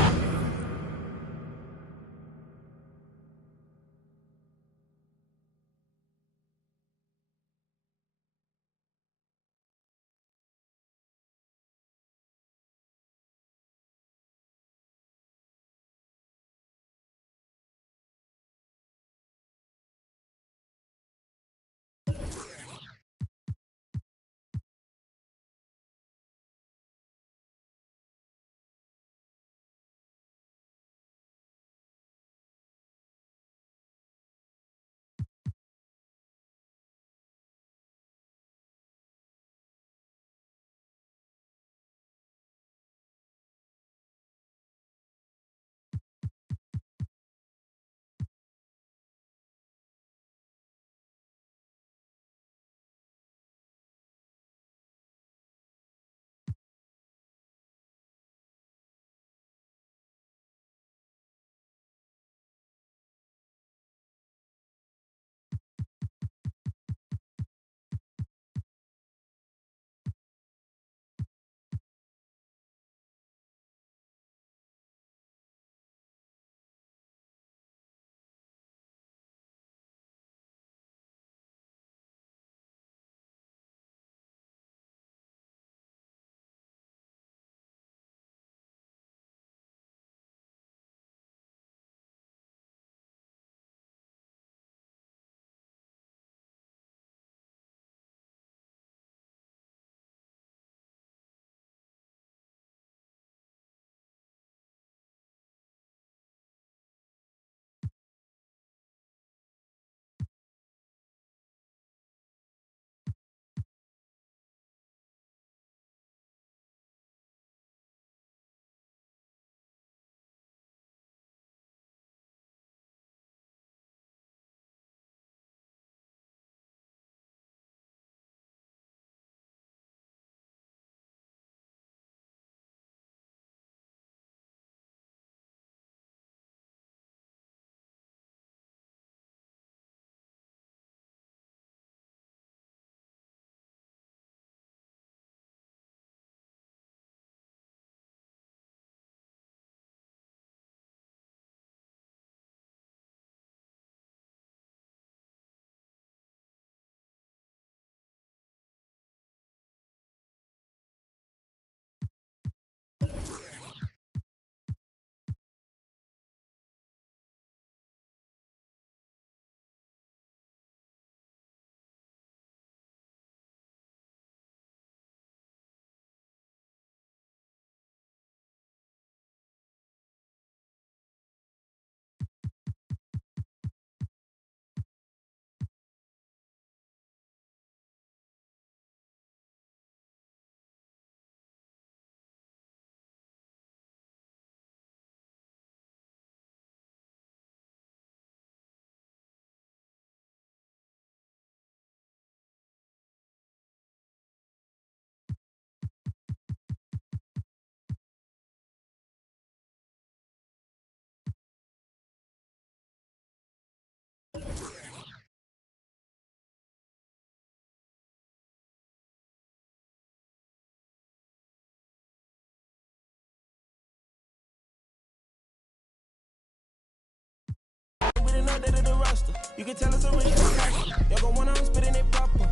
You can tell it's a rich passion. Y'all gon' wanna spitting it proper.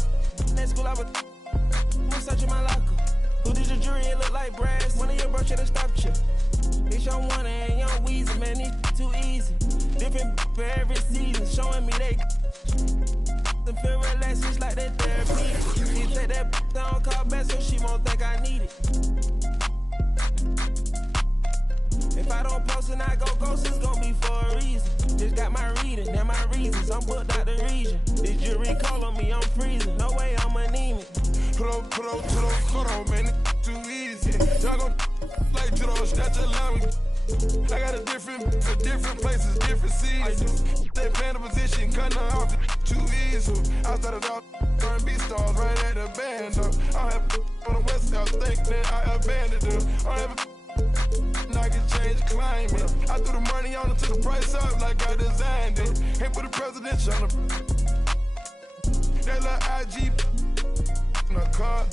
Next school I was searching my locker. Who did your jury? It look like brass. One of your bro should've stopped you. Bitch, I'm one and young Weezy, man, these too easy. Different for every season, showing me they the feel relaxed, it's like that therapy. She take that down, call back, so she won't think I need it. If I don't post and I go ghost, it's gon' be for a reason. Just got my reading and my reasons. I'm booked out the region. This jury call on me, I'm freezing. No way I'm anemic. Put on, man, it's too easy. Y'all gon' like to those, that's allowing. I got a different places, different seasons. They playing the position, cutting off too easy. I started out R&B stars right at the band. I have on the West Coast, think that I abandoned them. I have I can change climate. I threw the money on it, took the price up like I designed it. Ain't put the presidential on the that little IG in the car.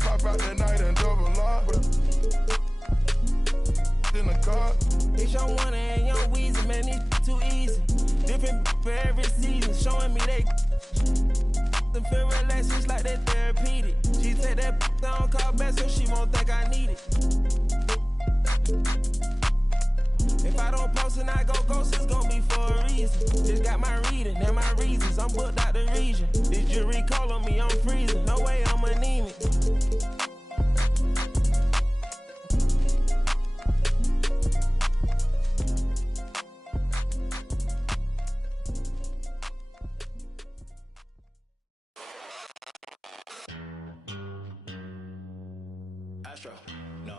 Pop out that night and double lock. In the car. Bitch, I'm one and young Weezy, man, it's too easy. Different for every season, showing me they the feel relaxed, it's like that therapeutic. She take that down, call back, so she won't think I need it. If I don't post and I go ghost, it's gon' be for a reason. Just got my reading and my reasons. I'm booked out the region. This jury call on me, I'm freezing. No way I'm anemic. Astro, no.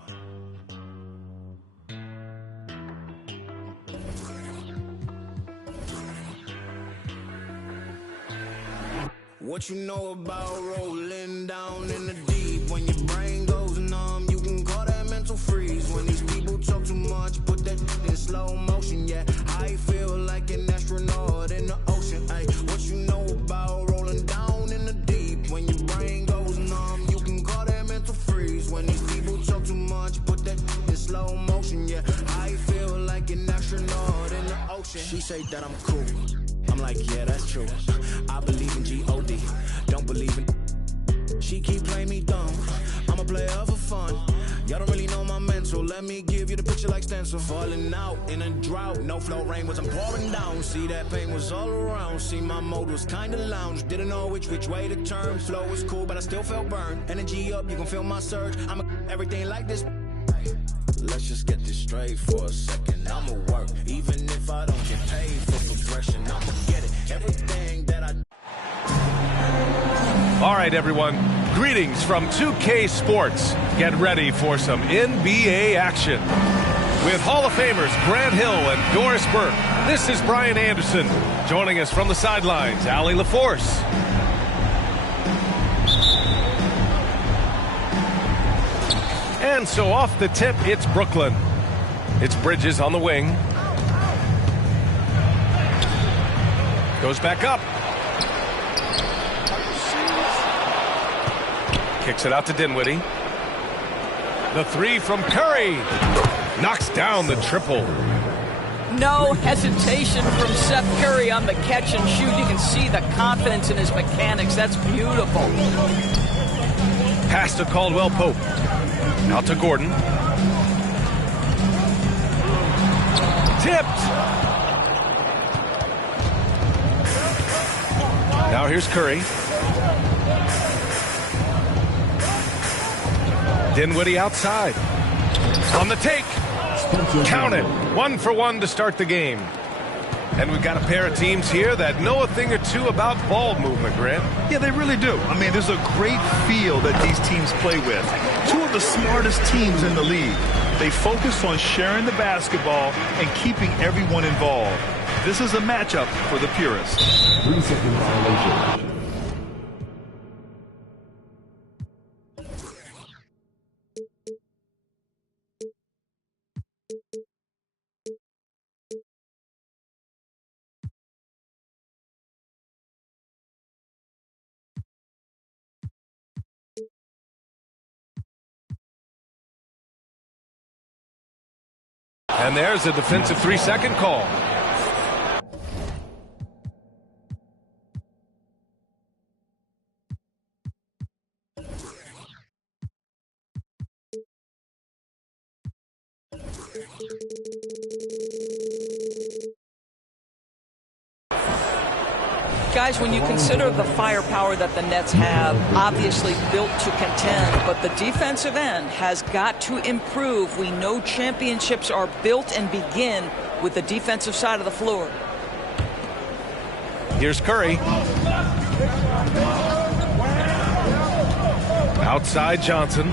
What you know about rolling down in the deep? When your brain goes numb, you can call that mental freeze. When these people talk too much, put that in slow motion. Yeah, I feel like an astronaut in the ocean. Ay, what you know about rolling down in the deep? When your brain goes numb, you can call that mental freeze. When these people talk too much, put that in slow motion. Yeah, I feel like an astronaut in the ocean. She say that I'm cool. I'm like, yeah, that's true. I believe in G-O-D, don't believe in. She keep playing me dumb, I'm a player for fun. Y'all don't really know my mental, let me give you the picture like stencil. Falling out in a drought, no flow rain was I'm pouring down. See that pain was all around, see my mode was kinda lounge. Didn't know which way to turn, flow was cool but I still felt burned. Energy up, you can feel my surge, I'm everything like this. Let's just get this straight for a second. I'ma work, even if I don't get paid for progression. I'ma get it, everything that I. All right, everyone. Greetings from 2K Sports. Get ready for some NBA action. With Hall of Famers Grant Hill and Doris Burke, this is Brian Anderson. Joining us from the sidelines, Allie LaForce. And so off the tip, it's Brooklyn. It's Bridges on the wing. Goes back up. Kicks it out to Dinwiddie. The three from Curry. Knocks down the triple. No hesitation from Seth Curry on the catch and shoot. You can see the confidence in his mechanics. That's beautiful. Pass to Caldwell Pope. Out to Gordon. Tipped. Now here's Curry. Dinwiddie outside. On the take. Count it. 1 for 1 to start the game. And we've got a pair of teams here that know a thing or two about ball movement, Grant. Yeah, they really do. I mean, there's a great feel that these teams play with. Two of the smartest teams in the league. They focus on sharing the basketball and keeping everyone involved. This is a matchup for the purists. 3-second violation. And there's a defensive 3-second call. Guys, when you consider the firepower that the Nets have, obviously built to contend, but the defensive end has got to improve. We know championships are built and begin with the defensive side of the floor. Here's Curry. Outside Johnson.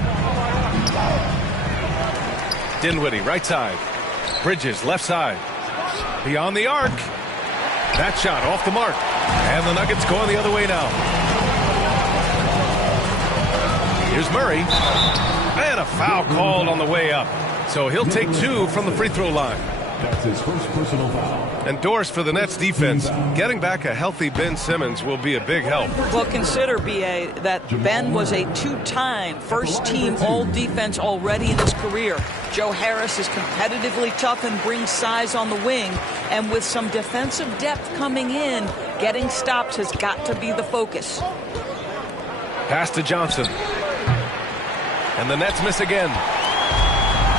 Dinwiddie, right side. Bridges, left side. Beyond the arc. That shot off the mark. And the Nuggets going the other way now. Here's Murray. And a foul called on the way up. So he'll take 2 from the free throw line. That's his first personal foul. And Doris, for the Nets defense, getting back a healthy Ben Simmons will be a big help. Well, consider, B.A., that Ben was a 2-time first-team all-defense already in his career. Joe Harris is competitively tough and brings size on the wing. And with some defensive depth coming in, getting stops has got to be the focus. Pass to Johnson. And the Nets miss again.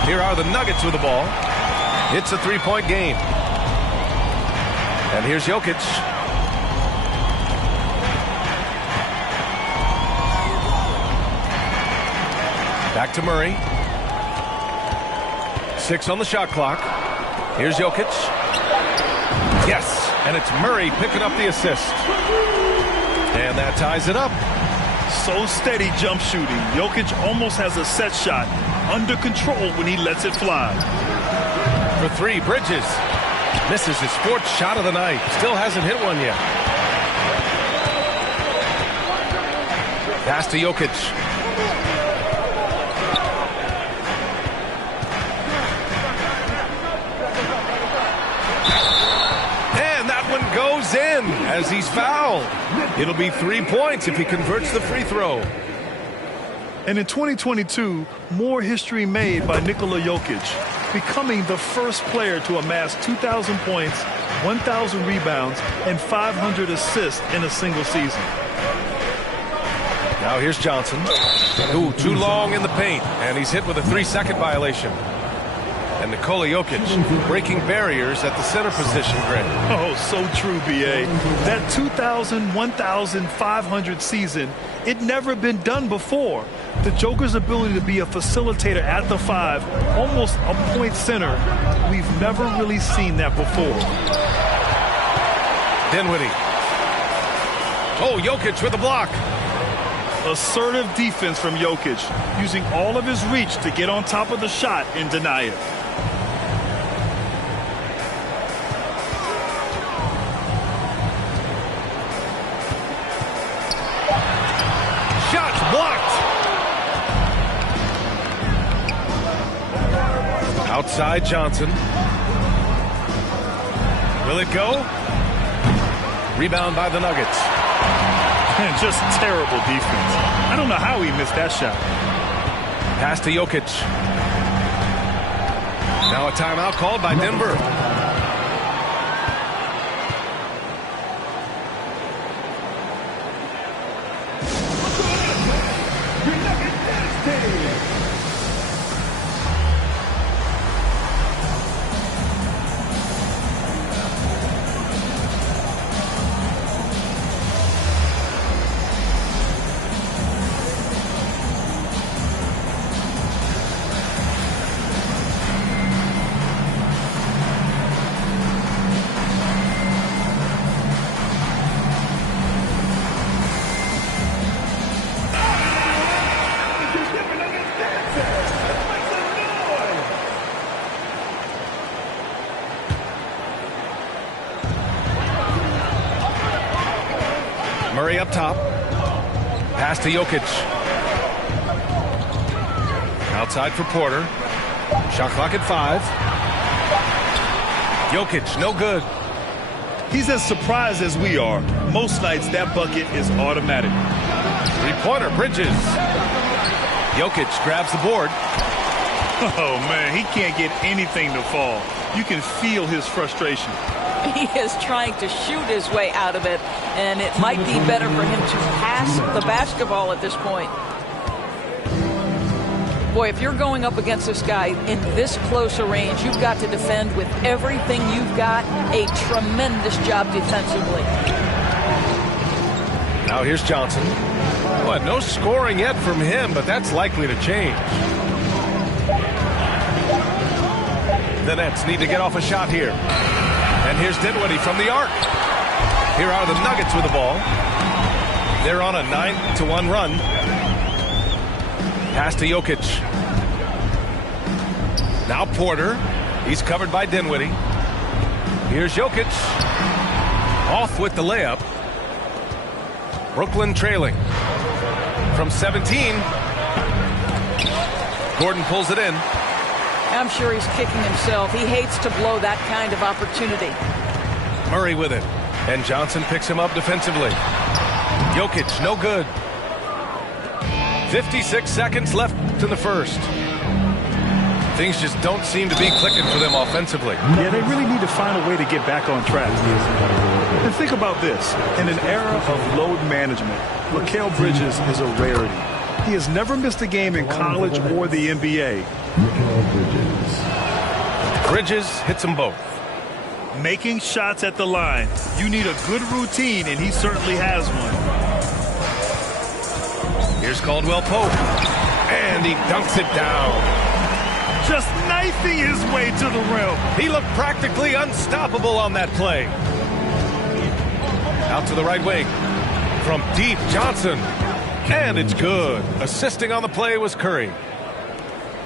Here are the Nuggets with the ball. It's a 3-point game. And here's Jokic. Back to Murray. 6 on the shot clock. Here's Jokic. Yes, and it's Murray picking up the assist. And that ties it up. So steady jump shooting. Jokic almost has a set shot under control when he lets it fly. For 3, Bridges. Misses his 4th shot of the night. Still hasn't hit one yet. Pass to Jokic. And that one goes in as he's fouled. It'll be 3 points if he converts the free throw. And in 2022, more history made by Nikola Jokic, becoming the first player to amass 2,000 points, 1,000 rebounds, and 500 assists in a single season. Now here's Johnson. Ooh, too long in the paint, and he's hit with a 3-second violation. And Nikola Jokic breaking barriers at the center position, Greg. Oh, so true, B.A. That 2,000, 1,500 season, it never been done before. The Joker's ability to be a facilitator at the 5, almost a point center, we've never really seen that before. Dinwiddie. Oh, Jokic with a block. Assertive defense from Jokic, using all of his reach to get on top of the shot and deny it. Shots blocked. Outside Johnson. Will it go? Rebound by the Nuggets. And just terrible defense. I don't know how he missed that shot. Pass to Jokic. Now a timeout called by Denver. Murray up top. Pass to Jokic. Outside for Porter. Shot clock at 5. Jokic, no good. He's as surprised as we are. Most nights that bucket is automatic. 3-pointer, Bridges. Jokic grabs the board. Oh, man, he can't get anything to fall. You can feel his frustration. He is trying to shoot his way out of it, and it might be better for him to pass the basketball at this point. Boy, if you're going up against this guy in this close a range, you've got to defend with everything you've got. A tremendous job defensively. Now here's Johnson. Well, no scoring yet from him, but that's likely to change. The Nets need to get off a shot here. And here's Dinwiddie from the arc. Here are the Nuggets with the ball. They're on a 9-1 run. Pass to Jokic. Now Porter. He's covered by Dinwiddie. Here's Jokic. Off with the layup. Brooklyn trailing. From 17. Gordon pulls it in. I'm sure he's kicking himself. He hates to blow that kind of opportunity. Murray with it. And Johnson picks him up defensively. Jokic, no good. 56 seconds left in the first. Things just don't seem to be clicking for them offensively. Yeah, they really need to find a way to get back on track. And think about this. In an era of load management, Mikal Bridges is a rarity. He has never missed a game in college or the NBA. Bridges hits them both. Making shots at the line. You need a good routine, and he certainly has one. Here's Caldwell Pope. And he dunks it down. Just knifing his way to the rim. He looked practically unstoppable on that play. Out to the right wing. From deep, Johnson. And it's good. Assisting on the play was Curry.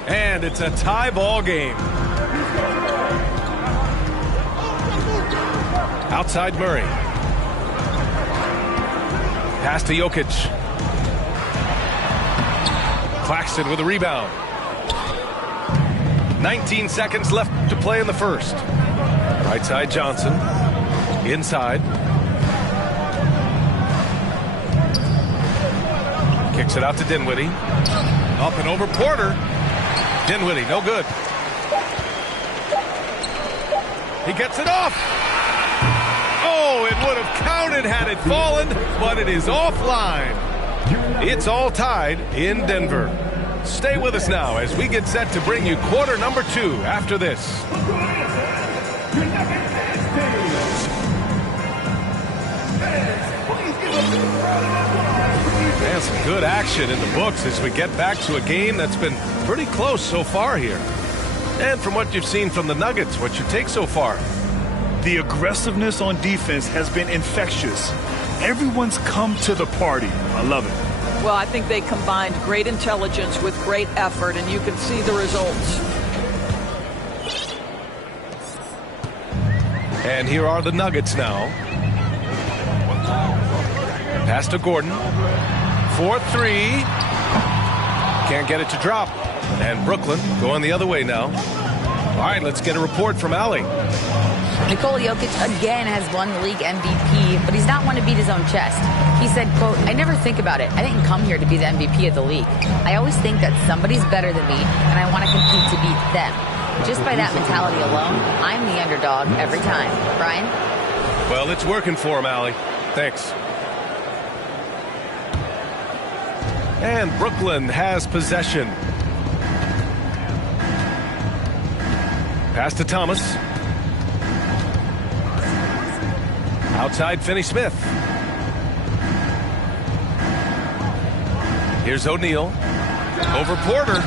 And it's a tie ball game. Outside Murray. Pass to Jokic. Claxton with a rebound. 19 seconds left to play in the first. Right side Johnson. Inside. Kicks it out to Dinwiddie. Up and over Porter. Dinwiddie, no good. He gets it off. Oh, it would have counted had it fallen, but it is offline. It's all tied in Denver. Stay with us now as we get set to bring you quarter number 2 after this. And some good action in the books as we get back to a game that's been pretty close so far here. And from what you've seen from the Nuggets, what's your take so far? The aggressiveness on defense has been infectious. Everyone's come to the party. I love it. Well, I think they combined great intelligence with great effort, and you can see the results. And here are the Nuggets now. Pass to Gordon. 4-3. Can't get it to drop. And Brooklyn going the other way now. All right, let's get a report from Allie. Nikola Jokic again has won the league MVP, but he's not one to beat his own chest. He said, quote, "I never think about it. I didn't come here to be the MVP of the league. I always think that somebody's better than me, and I want to compete to beat them. Just by that mentality alone, I'm the underdog every time." Brian? Well, it's working for him, Allie. Thanks. And Brooklyn has possession. Pass to Thomas. Outside Finney-Smith. Here's O'Neal. Over Porter.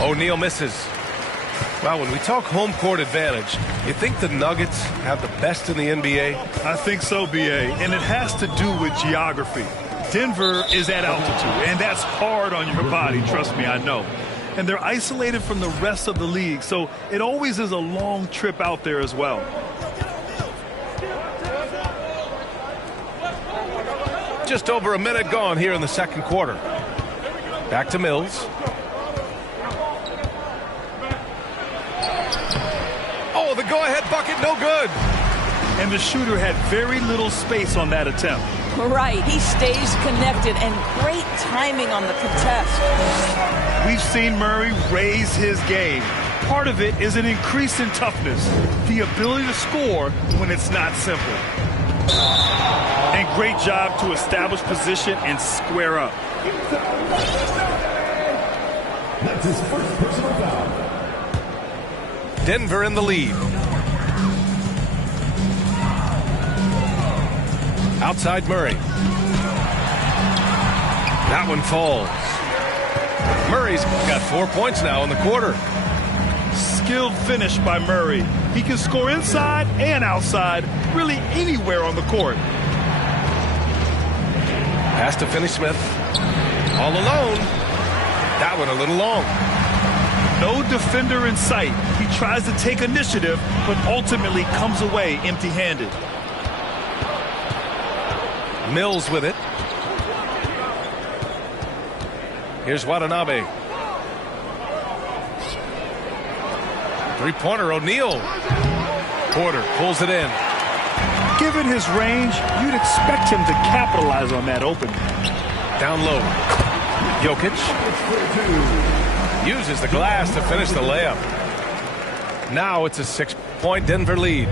O'Neal misses. Well, when we talk home court advantage, you think the Nuggets have the best in the NBA? I think so, B.A., and it has to do with geography. Denver is at altitude, and that's hard on your body, trust me, I know. And they're isolated from the rest of the league, so it always is a long trip out there as well. Just over a minute gone here in the second quarter. Back to Mills. Oh, the go-ahead bucket, no good. And the shooter had very little space on that attempt. Right, he stays connected, and great timing on the contest. We've seen Murray raise his game. Part of it is an increase in toughness, the ability to score when it's not simple. And great job to establish position and square up. That's his first personal foul. Denver in the lead. Outside Murray. That one falls. Murray's got 4 points now in the quarter. Skilled finish by Murray. He can score inside and outside, really anywhere on the court. Pass to Finney-Smith. All alone. That one a little long. No defender in sight. He tries to take initiative, but ultimately comes away empty-handed. Mills with it. Here's Watanabe. Three-pointer, O'Neal. Porter pulls it in. Given his range, you'd expect him to capitalize on that opening. Down low. Jokic uses the glass to finish the layup. Now it's a 6-point Denver lead.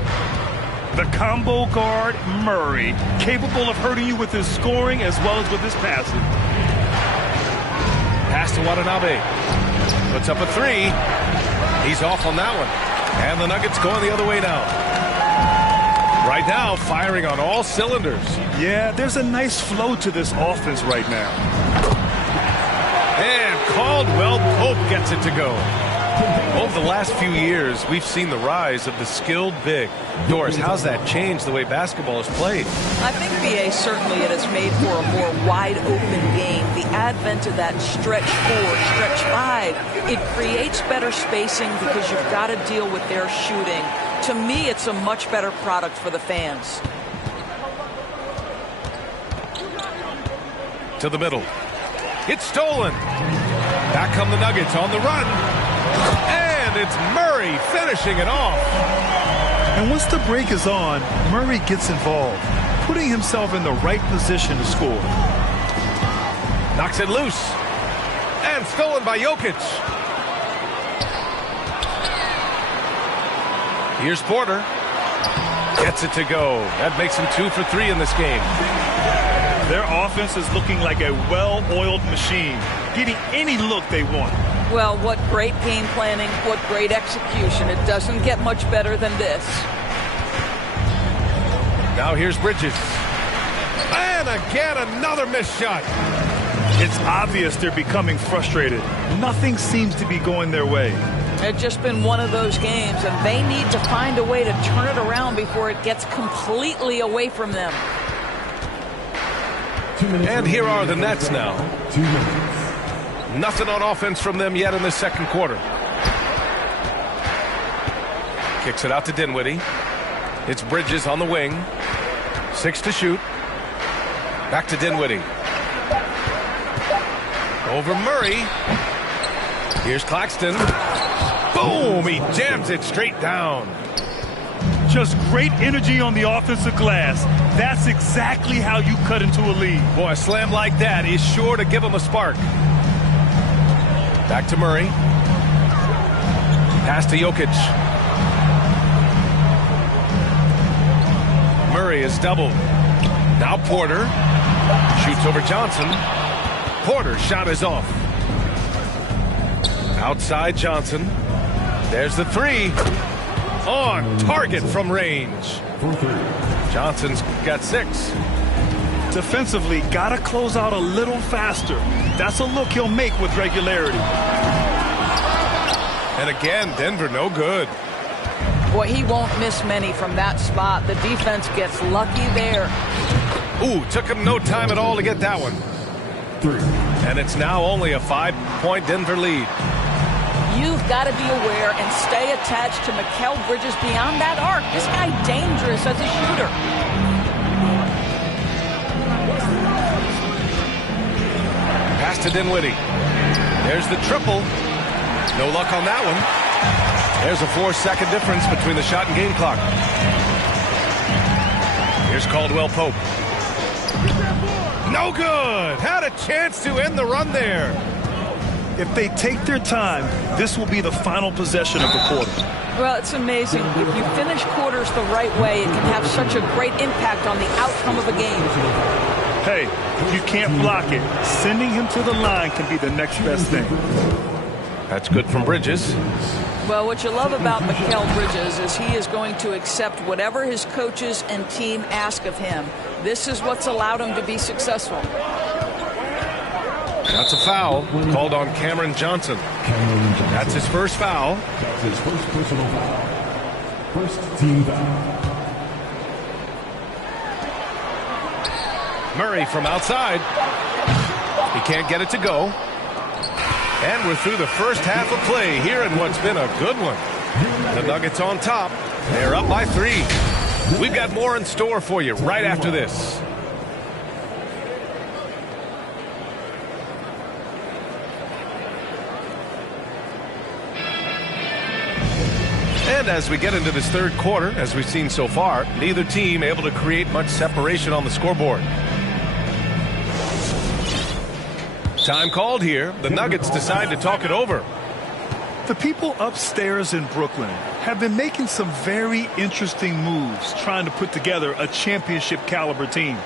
The combo guard, Murray, capable of hurting you with his scoring as well as with his passing. Pass to Watanabe. Puts up a three. He's off on that one. And the Nuggets going the other way now. Right now, firing on all cylinders. Yeah, there's a nice flow to this offense right now. And Caldwell Pope gets it to go. Over the last few years, we've seen the rise of the skilled big. Doris, how's that changed the way basketball is played? I think, B.A., certainly it has made for a more wide-open game. The advent of that stretch 4, stretch 5, it creates better spacing because you've got to deal with their shooting. To me, it's a much better product for the fans. To the middle. It's stolen. Back come the Nuggets on the run. And it's Murray finishing it off. And once the break is on, Murray gets involved, putting himself in the right position to score. Knocks it loose. And stolen by Jokic. Here's Porter. Gets it to go. That makes him 2 for 3 in this game. Their offense is looking like a well-oiled machine, getting any look they want. Well, what great game planning, what great execution. It doesn't get much better than this. Now here's Bridges. And again, another missed shot. It's obvious they're becoming frustrated. Nothing seems to be going their way. It's just been one of those games, and they need to find a way to turn it around before it gets completely away from them. And here are the Nets now. 2 minutes. Nothing on offense from them yet in the second quarter. Kicks it out to Dinwiddie. It's Bridges on the wing. 6 to shoot. Back to Dinwiddie. Over Murray. Here's Claxton. Boom! He jams it straight down. Just great energy on the offensive glass. That's exactly how you cut into a lead. Boy, a slam like that is sure to give him a spark. Back to Murray. Pass to Jokic. Murray is doubled. Now Porter. Shoots over Johnson. Porter's shot is off. Outside Johnson. There's the three. On target from range. Johnson's got 6. Defensively, gotta close out a little faster. That's a look he'll make with regularity. And again, Denver no good. Boy, he won't miss many from that spot. The defense gets lucky there. Ooh, took him no time at all to get that one. 3. And it's now only a 5-point Denver lead. You've got to be aware and stay attached to Mikal Bridges beyond that arc. This guy dangerous as a shooter. Pass to Dinwiddie. There's the triple. No luck on that one. There's a 4-second difference between the shot and game clock. Here's Caldwell Pope. No good. Had a chance to end the run there. If they take their time, this will be the final possession of the quarter. Well, it's amazing. If you finish quarters the right way, it can have such a great impact on the outcome of a game. Hey, if you can't block it, sending him to the line can be the next best thing. That's good from Bridges. Well, what you love about Mikal Bridges is he is going to accept whatever his coaches and team ask of him. This is what's allowed him to be successful. That's a foul called on Cameron Johnson. That's his first foul. That's his first personal foul. First team foul. Murray from outside. He can't get it to go. And we're through the first half of play here in what's been a good one. The Nuggets on top. They're up by 3. We've got more in store for you right after this. And as we get into this third quarter, as we've seen so far, neither team able to create much separation on the scoreboard. Time called here. The Nuggets decide to talk it over. The people upstairs in Brooklyn have been making some very interesting moves trying to put together a championship caliber team.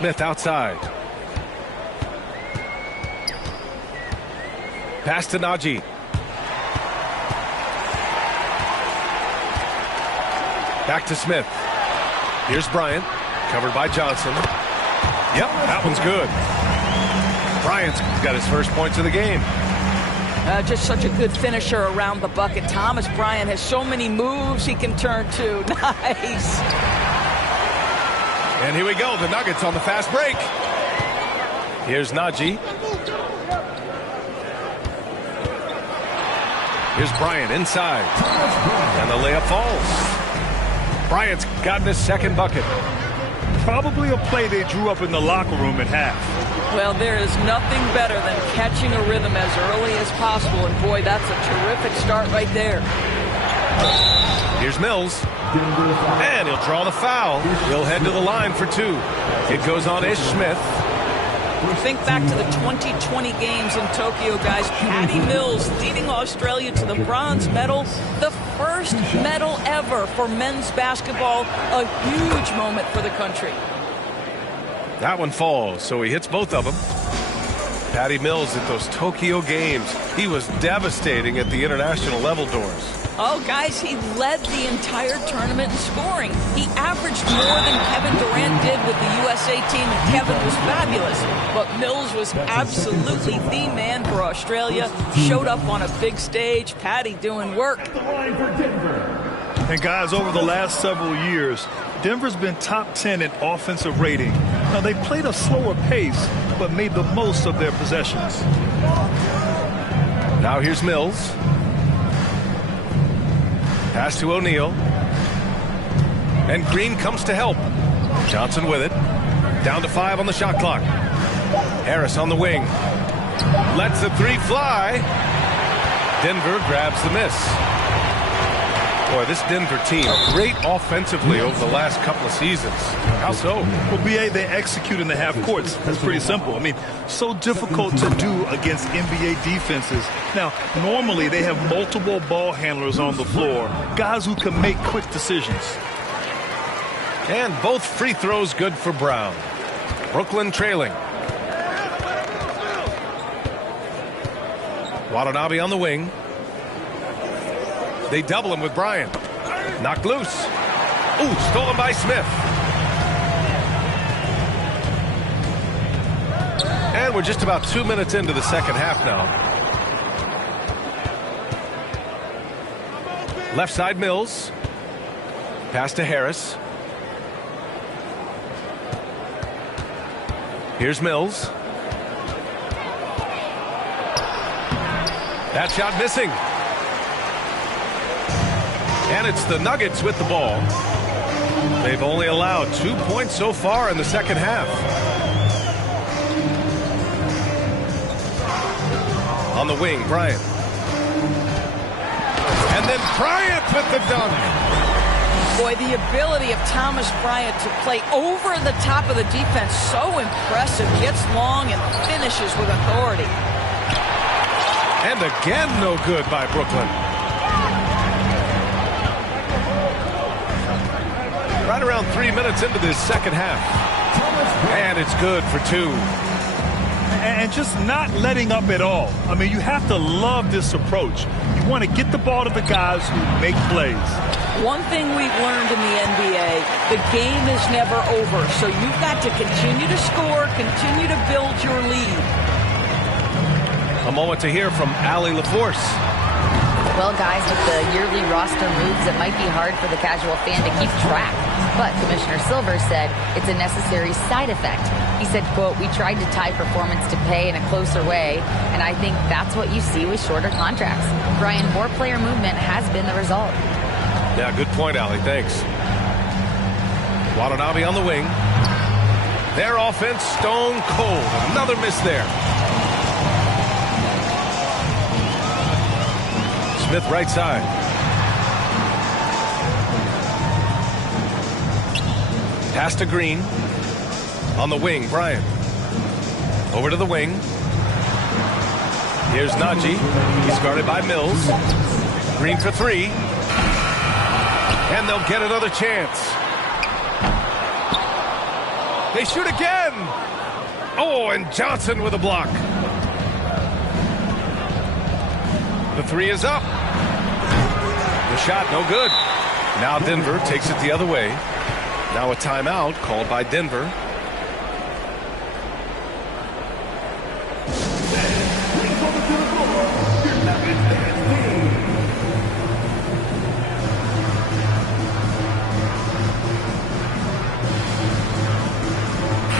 Smith outside. Pass to Najee. Back to Smith. Here's Bryant. Covered by Johnson. Yep, that one's good. Bryant's got his first points of the game. Just such a good finisher around the bucket. Thomas Bryant has so many moves he can turn to. Nice. And here we go. The Nuggets on the fast break. Here's Najee. Here's Bryant inside. And the layup falls. Bryant's gotten his second bucket. Probably a play they drew up in the locker room at half. Well, there is nothing better than catching a rhythm as early as possible. And boy, that's a terrific start right there. Here's Mills. And he'll draw the foul. He'll head to the line for 2. It goes on Ish Smith. Think back to the 2020 games in Tokyo, guys. Patty Mills leading Australia to the bronze medal, the first medal ever for men's basketball. A huge moment for the country. That one falls, so he hits both of them. Patty Mills at those Tokyo games. He was devastating at the international level, Doris. Oh, guys, he led the entire tournament in scoring. He averaged more than Kevin Durant did with the USA team, and Kevin was fabulous. But Mills was absolutely the man for Australia. Showed up on a big stage. Patty doing work. And guys, over the last several years, Denver's been top 10 in offensive rating. Now, they played a slower pace, but made the most of their possessions. Now here's Mills. Pass to O'Neal. And Green comes to help. Johnson with it. Down to 5 on the shot clock. Harris on the wing. Lets the 3 fly. Denver grabs the miss. Boy, this Denver team, great offensively over the last couple of seasons. How so? Well, BA, they execute in the half courts. That's pretty simple. I mean, so difficult to do against NBA defenses. Now, normally they have multiple ball handlers on the floor, guys who can make quick decisions. And both free throws good for Brown. Brooklyn trailing. Watanabe on the wing. They double him with Bryant. Knocked loose. Ooh, stolen by Smith. And we're just about 2 minutes into the second half now. Left side Mills. Pass to Harris. Here's Mills. That shot missing. And it's the Nuggets with the ball. They've only allowed 2 points so far in the second half. On the wing, Bryant. And then Bryant with the dunk. Boy, the ability of Thomas Bryant to play over the top of the defense, so impressive. Gets long and finishes with authority. And again, no good by Brooklyn. Right around 3 minutes into this second half. And it's good for 2. And just not letting up at all. I mean, you have to love this approach. You want to get the ball to the guys who make plays. One thing we've learned in the NBA, the game is never over. So you've got to continue to score, continue to build your lead. A moment to hear from Allie LaForce. Well, guys, with the yearly roster moves, it might be hard for the casual fan to keep track. But Commissioner Silver said it's a necessary side effect. He said, quote, "We tried to tie performance to pay in a closer way, and I think that's what you see with shorter contracts." Brian, more player movement has been the result. Yeah, good point, Allie. Thanks. Watanabe on the wing. Their offense stone cold. Another miss there. Smith right side. Pass to Green. On the wing, Bryant. Over to the wing. Here's Najee. He's guarded by Mills. Green for 3. And they'll get another chance. They shoot again. Oh, and Johnson with a block. The 3 is up. The shot, no good. Now Denver takes it the other way. Now a timeout called by Denver.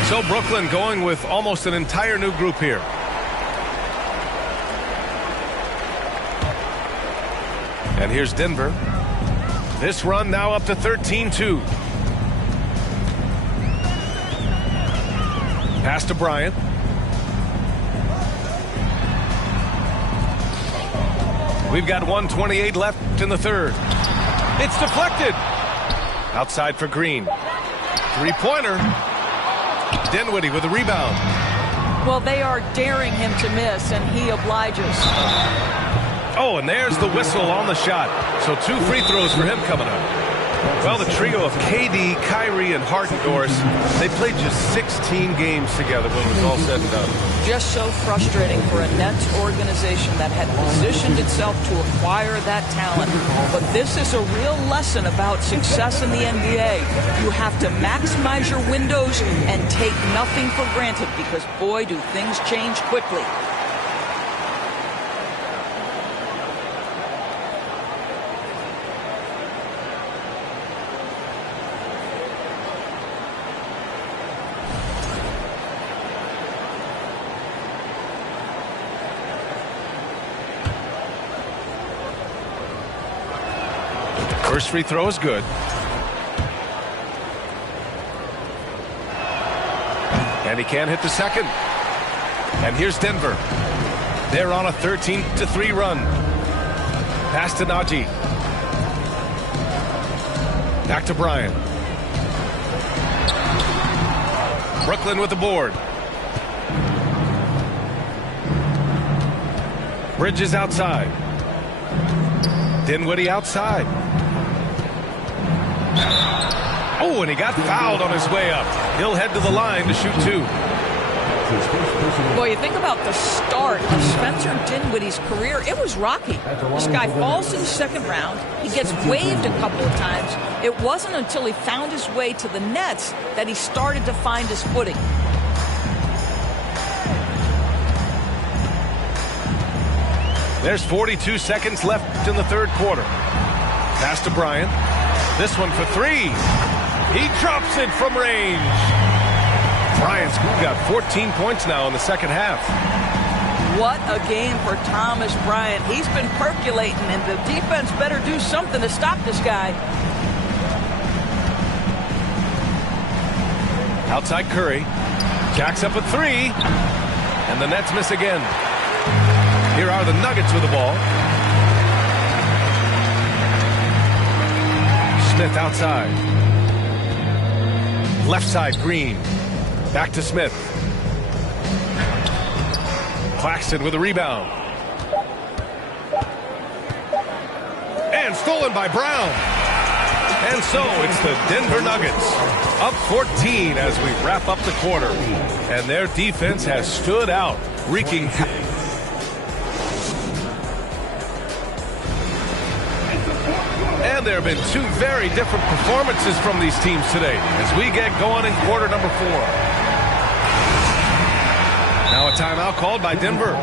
So Brooklyn going with almost an entire new group here. And here's Denver. This run now up to 13-2. Pass to Bryant. We've got 1:28 left in the third. It's deflected. Outside for Green. Three-pointer. Dinwiddie with a rebound. Well, they are daring him to miss, and he obliges. Oh, and there's the whistle on the shot. So 2 free throws for him coming up. Well, the trio of KD, Kyrie, and Harden-Doris, they played just 16 games together when it was all said and done. Just so frustrating for a Nets organization that had positioned itself to acquire that talent. But this is a real lesson about success in the NBA. You have to maximize your windows and take nothing for granted because, boy, do things change quickly. First free throw is good. And he can't hit the second. And here's Denver. They're on a 13-3 run. Pass to Najee. Back to Bryant. Brooklyn with the board. Bridges outside. Dinwiddie outside. Oh, and he got fouled on his way up. He'll head to the line to shoot two. Boy, you think about the start of Spencer Dinwiddie's career. It was rocky. This guy falls in the second round. He gets waived a couple of times. It wasn't until he found his way to the Nets that he started to find his footing. There's 42 seconds left in the third quarter. Pass to Bryant. This one for three. He drops it from range. Bryant's got 14 points now in the second half. What a game for Thomas Bryant. He's been percolating, and the defense better do something to stop this guy. Outside Curry. Jacks up a three. And the Nets miss again. Here are the Nuggets with the ball. Smith outside. Left side, Green. Back to Smith. Claxton with a rebound. And stolen by Brown. And so it's the Denver Nuggets up 14 as we wrap up the quarter. And their defense has stood out, wreaking havoc. And there have been two very different performances from these teams today as we get going in quarter number 4. Now a timeout called by Denver.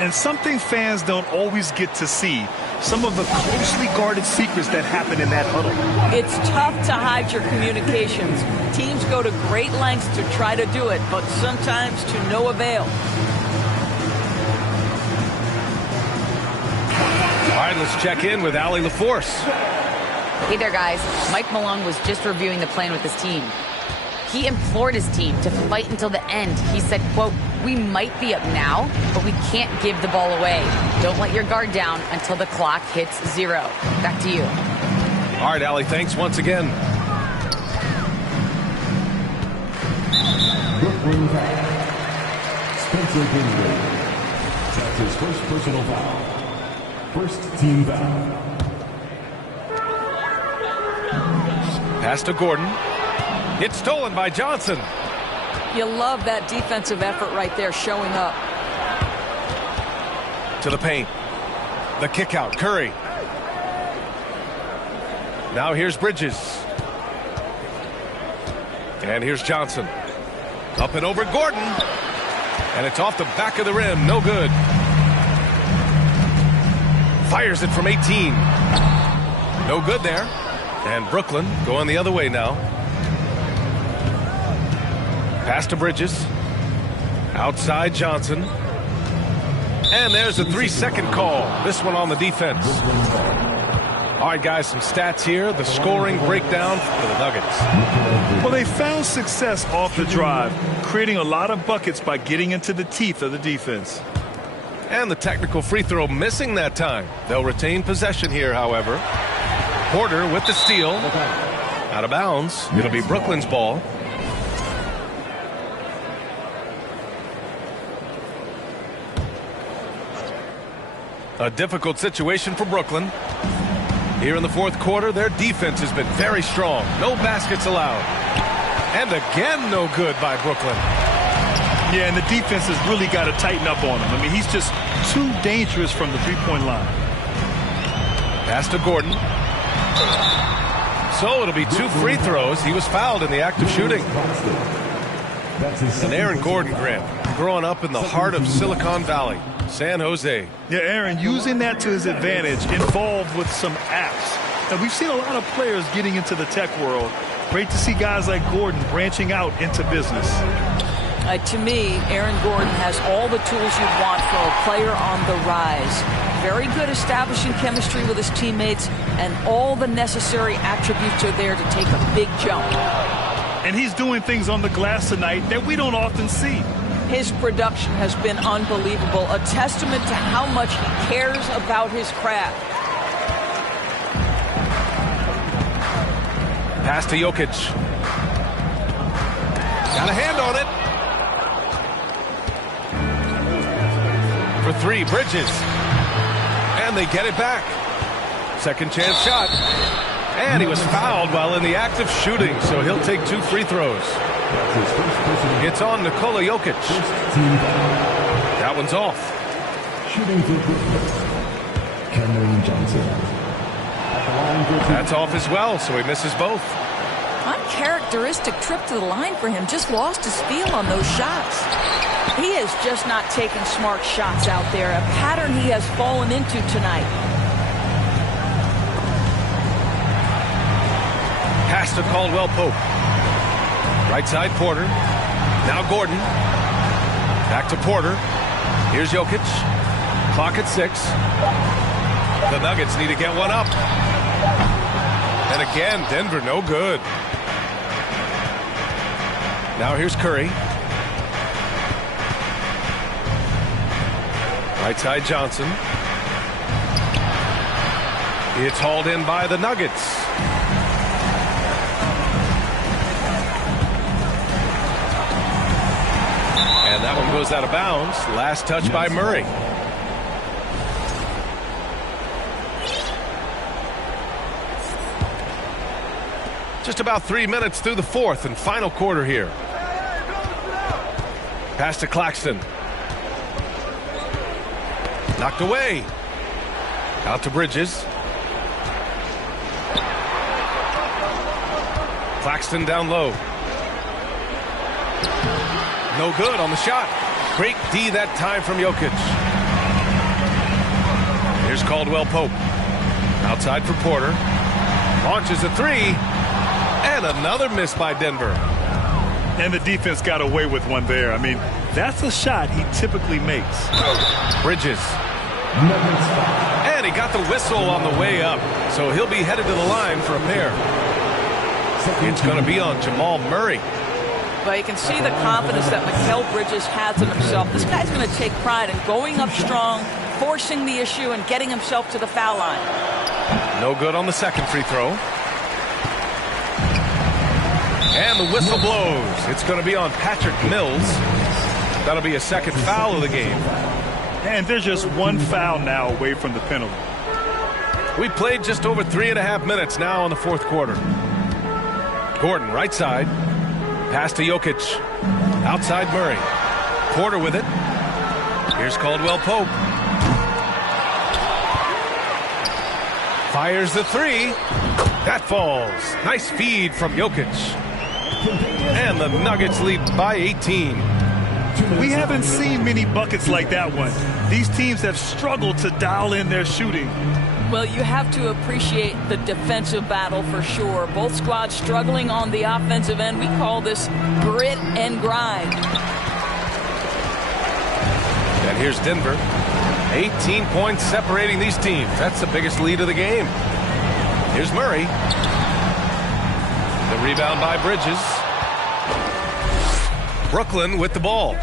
And something fans don't always get to see, some of the closely guarded secrets that happen in that huddle. It's tough to hide your communications. Teams go to great lengths to try to do it, but sometimes to no avail. All right, let's check in with Allie LaForce. Hey there, guys. Mike Malone was just reviewing the plan with his team. He implored his team to fight until the end. He said, quote, "We might be up now, but we can't give the ball away. Don't let your guard down until the clock hits 0. Back to you. All right, Allie, thanks once again. Brooklyn foul. Spencer Dinwiddie. That's his first personal foul. First team foul. Pass to Gordon. It's stolen by Johnson. You love that defensive effort right there showing up. To the paint. The kick out. Curry. Now here's Bridges. And here's Johnson. Up and over Gordon. And it's off the back of the rim. No good. Fires it from 18. No good there. And Brooklyn going the other way now. Pass to Bridges. Outside Johnson. And there's a 3-second call. This one on the defense. All right, guys, some stats here. The scoring breakdown for the Nuggets. Well, they found success off the drive, creating a lot of buckets by getting into the teeth of the defense. And the technical free throw missing that time. They'll retain possession here, however. Porter with the steal. Out of bounds. It'll be Brooklyn's ball. A difficult situation for Brooklyn. Here in the fourth quarter, their defense has been very strong. No baskets allowed. And again, no good by Brooklyn. Yeah, and the defense has really got to tighten up on him. I mean, he's just too dangerous from the three-point line. Pass to Gordon. So it'll be 2 free throws. He was fouled in the act of shooting. And Aaron Gordon, Grant, growing up in the heart of Silicon Valley, San Jose. Yeah, Aaron, using that to his advantage, involved with some apps. And we've seen a lot of players getting into the tech world. Great to see guys like Gordon branching out into business. To me, Aaron Gordon has all the tools you'd want for a player on the rise. Very good establishing chemistry with his teammates, and all the necessary attributes are there to take a big jump. And he's doing things on the glass tonight that we don't often see. His production has been unbelievable, a testament to how much he cares about his craft. Pass to Jokic. Got a hand on it. For 3, Bridges. And they get it back. Second chance shot. And he was fouled while in the act of shooting, so he'll take 2 free throws. It's on Nikola Jokic. That one's off. Shooting for Cameron Johnson. That's off as well, so he misses both. Uncharacteristic trip to the line for him. Just lost his feel on those shots. He is just not taking smart shots out there, a pattern he has fallen into tonight. Pass to Caldwell Pope. Right side, Porter. Now Gordon. Back to Porter. Here's Jokic. Clock at 6. The Nuggets need to get one up. And again, Denver no good. Now here's Curry. Right side, Johnson. It's hauled in by the Nuggets. And that one goes out of bounds. Last touch by Murray. Just about 3 minutes through the fourth and final quarter here. Pass to Claxton. Knocked away. Out to Bridges. Claxton down low. No good on the shot. Great D that time from Jokic. Here's Caldwell Pope. Outside for Porter. Launches a 3. And another miss by Denver. And the defense got away with one there. I mean, that's a shot he typically makes. Bridges. And he got the whistle on the way up. So he'll be headed to the line for a pair. It's going to be on Jamal Murray. But you can see the confidence that Mikal Bridges has in himself. This guy's going to take pride in going up strong, forcing the issue, and getting himself to the foul line. No good on the second free throw. And the whistle blows. It's going to be on Patrick Mills. That'll be a second foul of the game. And there's just one foul now away from the penalty. We played just over 3.5 minutes now in the fourth quarter. Gordon, right side. Pass to Jokic. Outside Murray. Porter with it. Here's Caldwell Pope. Fires the 3. That falls. Nice feed from Jokic. And the Nuggets lead by 18. We haven't seen many buckets like that one. These teams have struggled to dial in their shooting. Well, you have to appreciate the defensive battle for sure. Both squads struggling on the offensive end. We call this grit and grind. And here's Denver. 18 points separating these teams. That's the biggest lead of the game. Here's Murray. The rebound by Bridges. Brooklyn with the ball.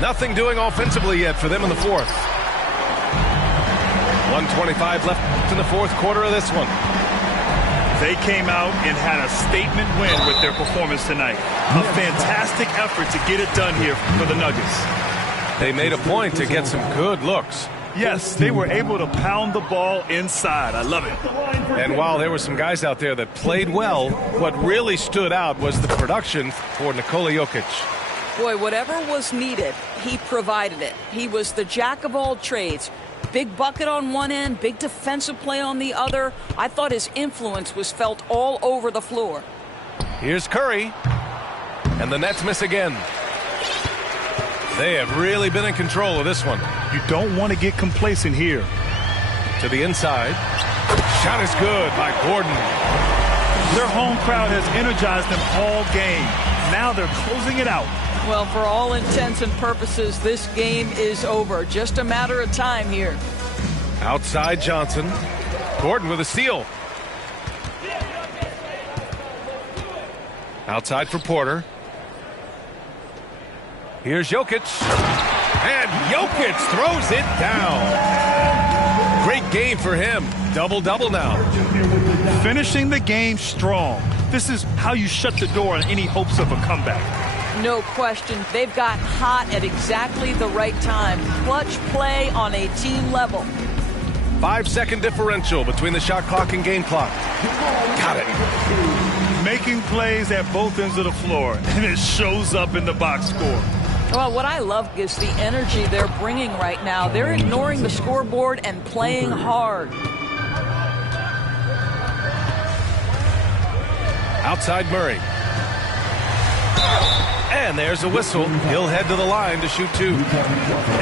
Nothing doing offensively yet for them in the fourth. 1:25 left in the fourth quarter of this one. They came out and had a statement win with their performance tonight. A fantastic effort to get it done here for the Nuggets. They made a point to get some good looks. Yes, they were able to pound the ball inside. I love it. And while there were some guys out there that played well, what really stood out was the production for Nikola Jokic. Boy, whatever was needed, he provided it. He was the jack of all trades. Big bucket on one end, big defensive play on the other. I thought his influence was felt all over the floor. Here's Curry. And the Nets miss again. They have really been in control of this one. You don't want to get complacent here. To the inside. Shot is good by Gordon. Their home crowd has energized them all game. Now they're closing it out. Well, for all intents and purposes, this game is over. Just a matter of time here. Outside Johnson. Gordon with a steal. Outside for Porter. Here's Jokic. And Jokic throws it down. Great game for him. Double-double now. Finishing the game strong. This is how you shut the door on any hopes of a comeback. No question. They've got hot at exactly the right time. Clutch play on a team level. 5-second differential between the shot clock and game clock. Got it. Making plays at both ends of the floor, and it shows up in the box score. Well, what I love is the energy they're bringing right now. They're ignoring the scoreboard and playing hard. Outside Murray. And there's a whistle. He'll head to the line to shoot two.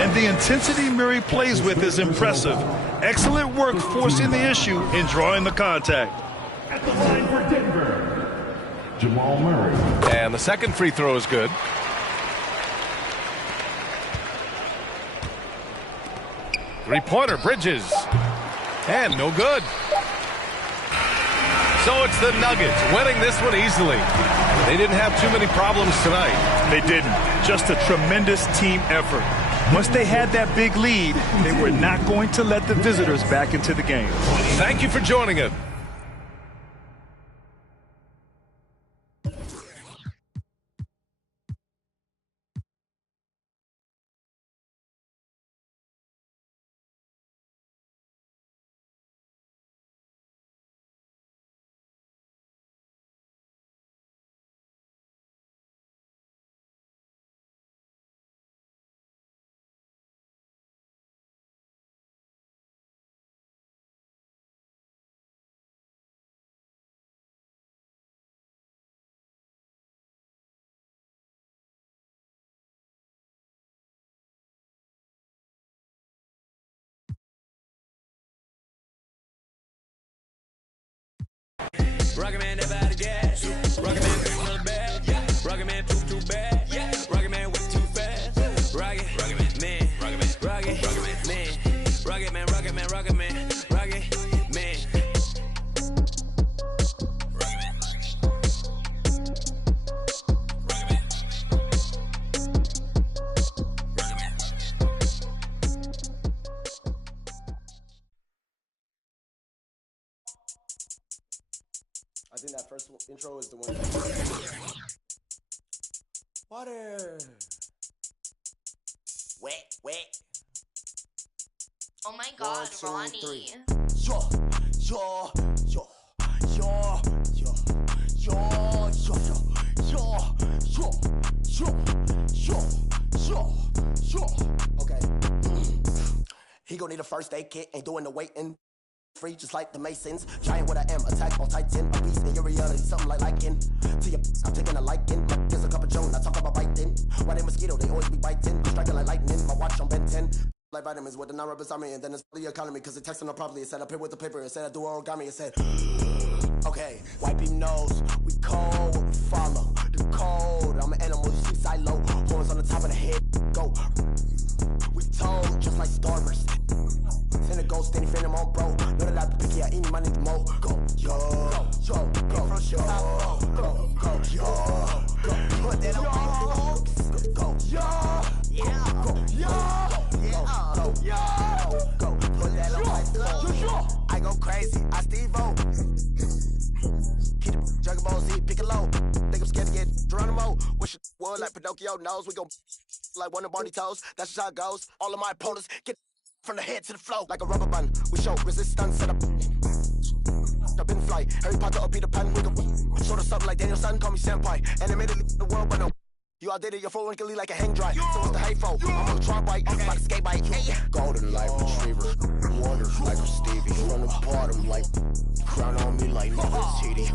And the intensity Murray plays with is impressive. Excellent work forcing the issue and drawing the contact. At the line for Denver, Jamal Murray. And the second free throw is good. Three-pointer, Bridges. And no good. So it's the Nuggets winning this one easily. They didn't have too many problems tonight. They didn't. Just a tremendous team effort. Once they had that big lead, they were not going to let the visitors back into the game. Thank you for joining us. Rocket man never out of gas. Rocket man on the bad. Rocket man too bad. Rocket man way too fast. Rocket man. Rocket man. Rocket man. Rocket man. Rocket man. Rocket man. Rocket man. I think that first intro is the one. Water. Wet. Oh my God, 1, 2, Ronnie. 3. Yo. Okay. He gon' need a first aid kit, ain't doing the waiting. Free just like the Masons. Giant what I am, attack on Titan. A beast in your reality, something like liking. To your I'm taking a liking. My there's a cup of Joan, I talk about biting. Why they mosquito, they always be biting. Striking like lightning, my watch on Ben 10. Like vitamins with the non-rubber army, and then it's the economy, cause it texting them properly. It said I pay with the paper, it said I do origami, it said okay, wipe him nose, we cold, what we follow, the code, I'm an animal, you see silo, horns on the top of the head, go, we told, just like starburst, send a ghost, any fan, I'm on bro, know that I be picky, I eat my need to mow, go, put that on, go, go, put that on my phone. I go crazy, I Steve-O. Keep the Dragon Ball Z, pick it low. Think I'm scared to get Geronimo. Wish it would like Pinocchio knows. We gon' like one of Barney toes. That's just how it goes. All of my opponents get from the head to the flow. Like a rubber band, we show resistance set up. I've been fly, Harry Potter or Peter Pan. Sort of something like Daniel Son, call me senpai. And admittedly, the world, but no. You outdated your phone wrinkly like a hang dry. So what's the hateful? I'm on a try bike, okay. Like a skate bike. Hey. Golden light retriever, water like a Stevie. From the bottom, like crown on me like no TD.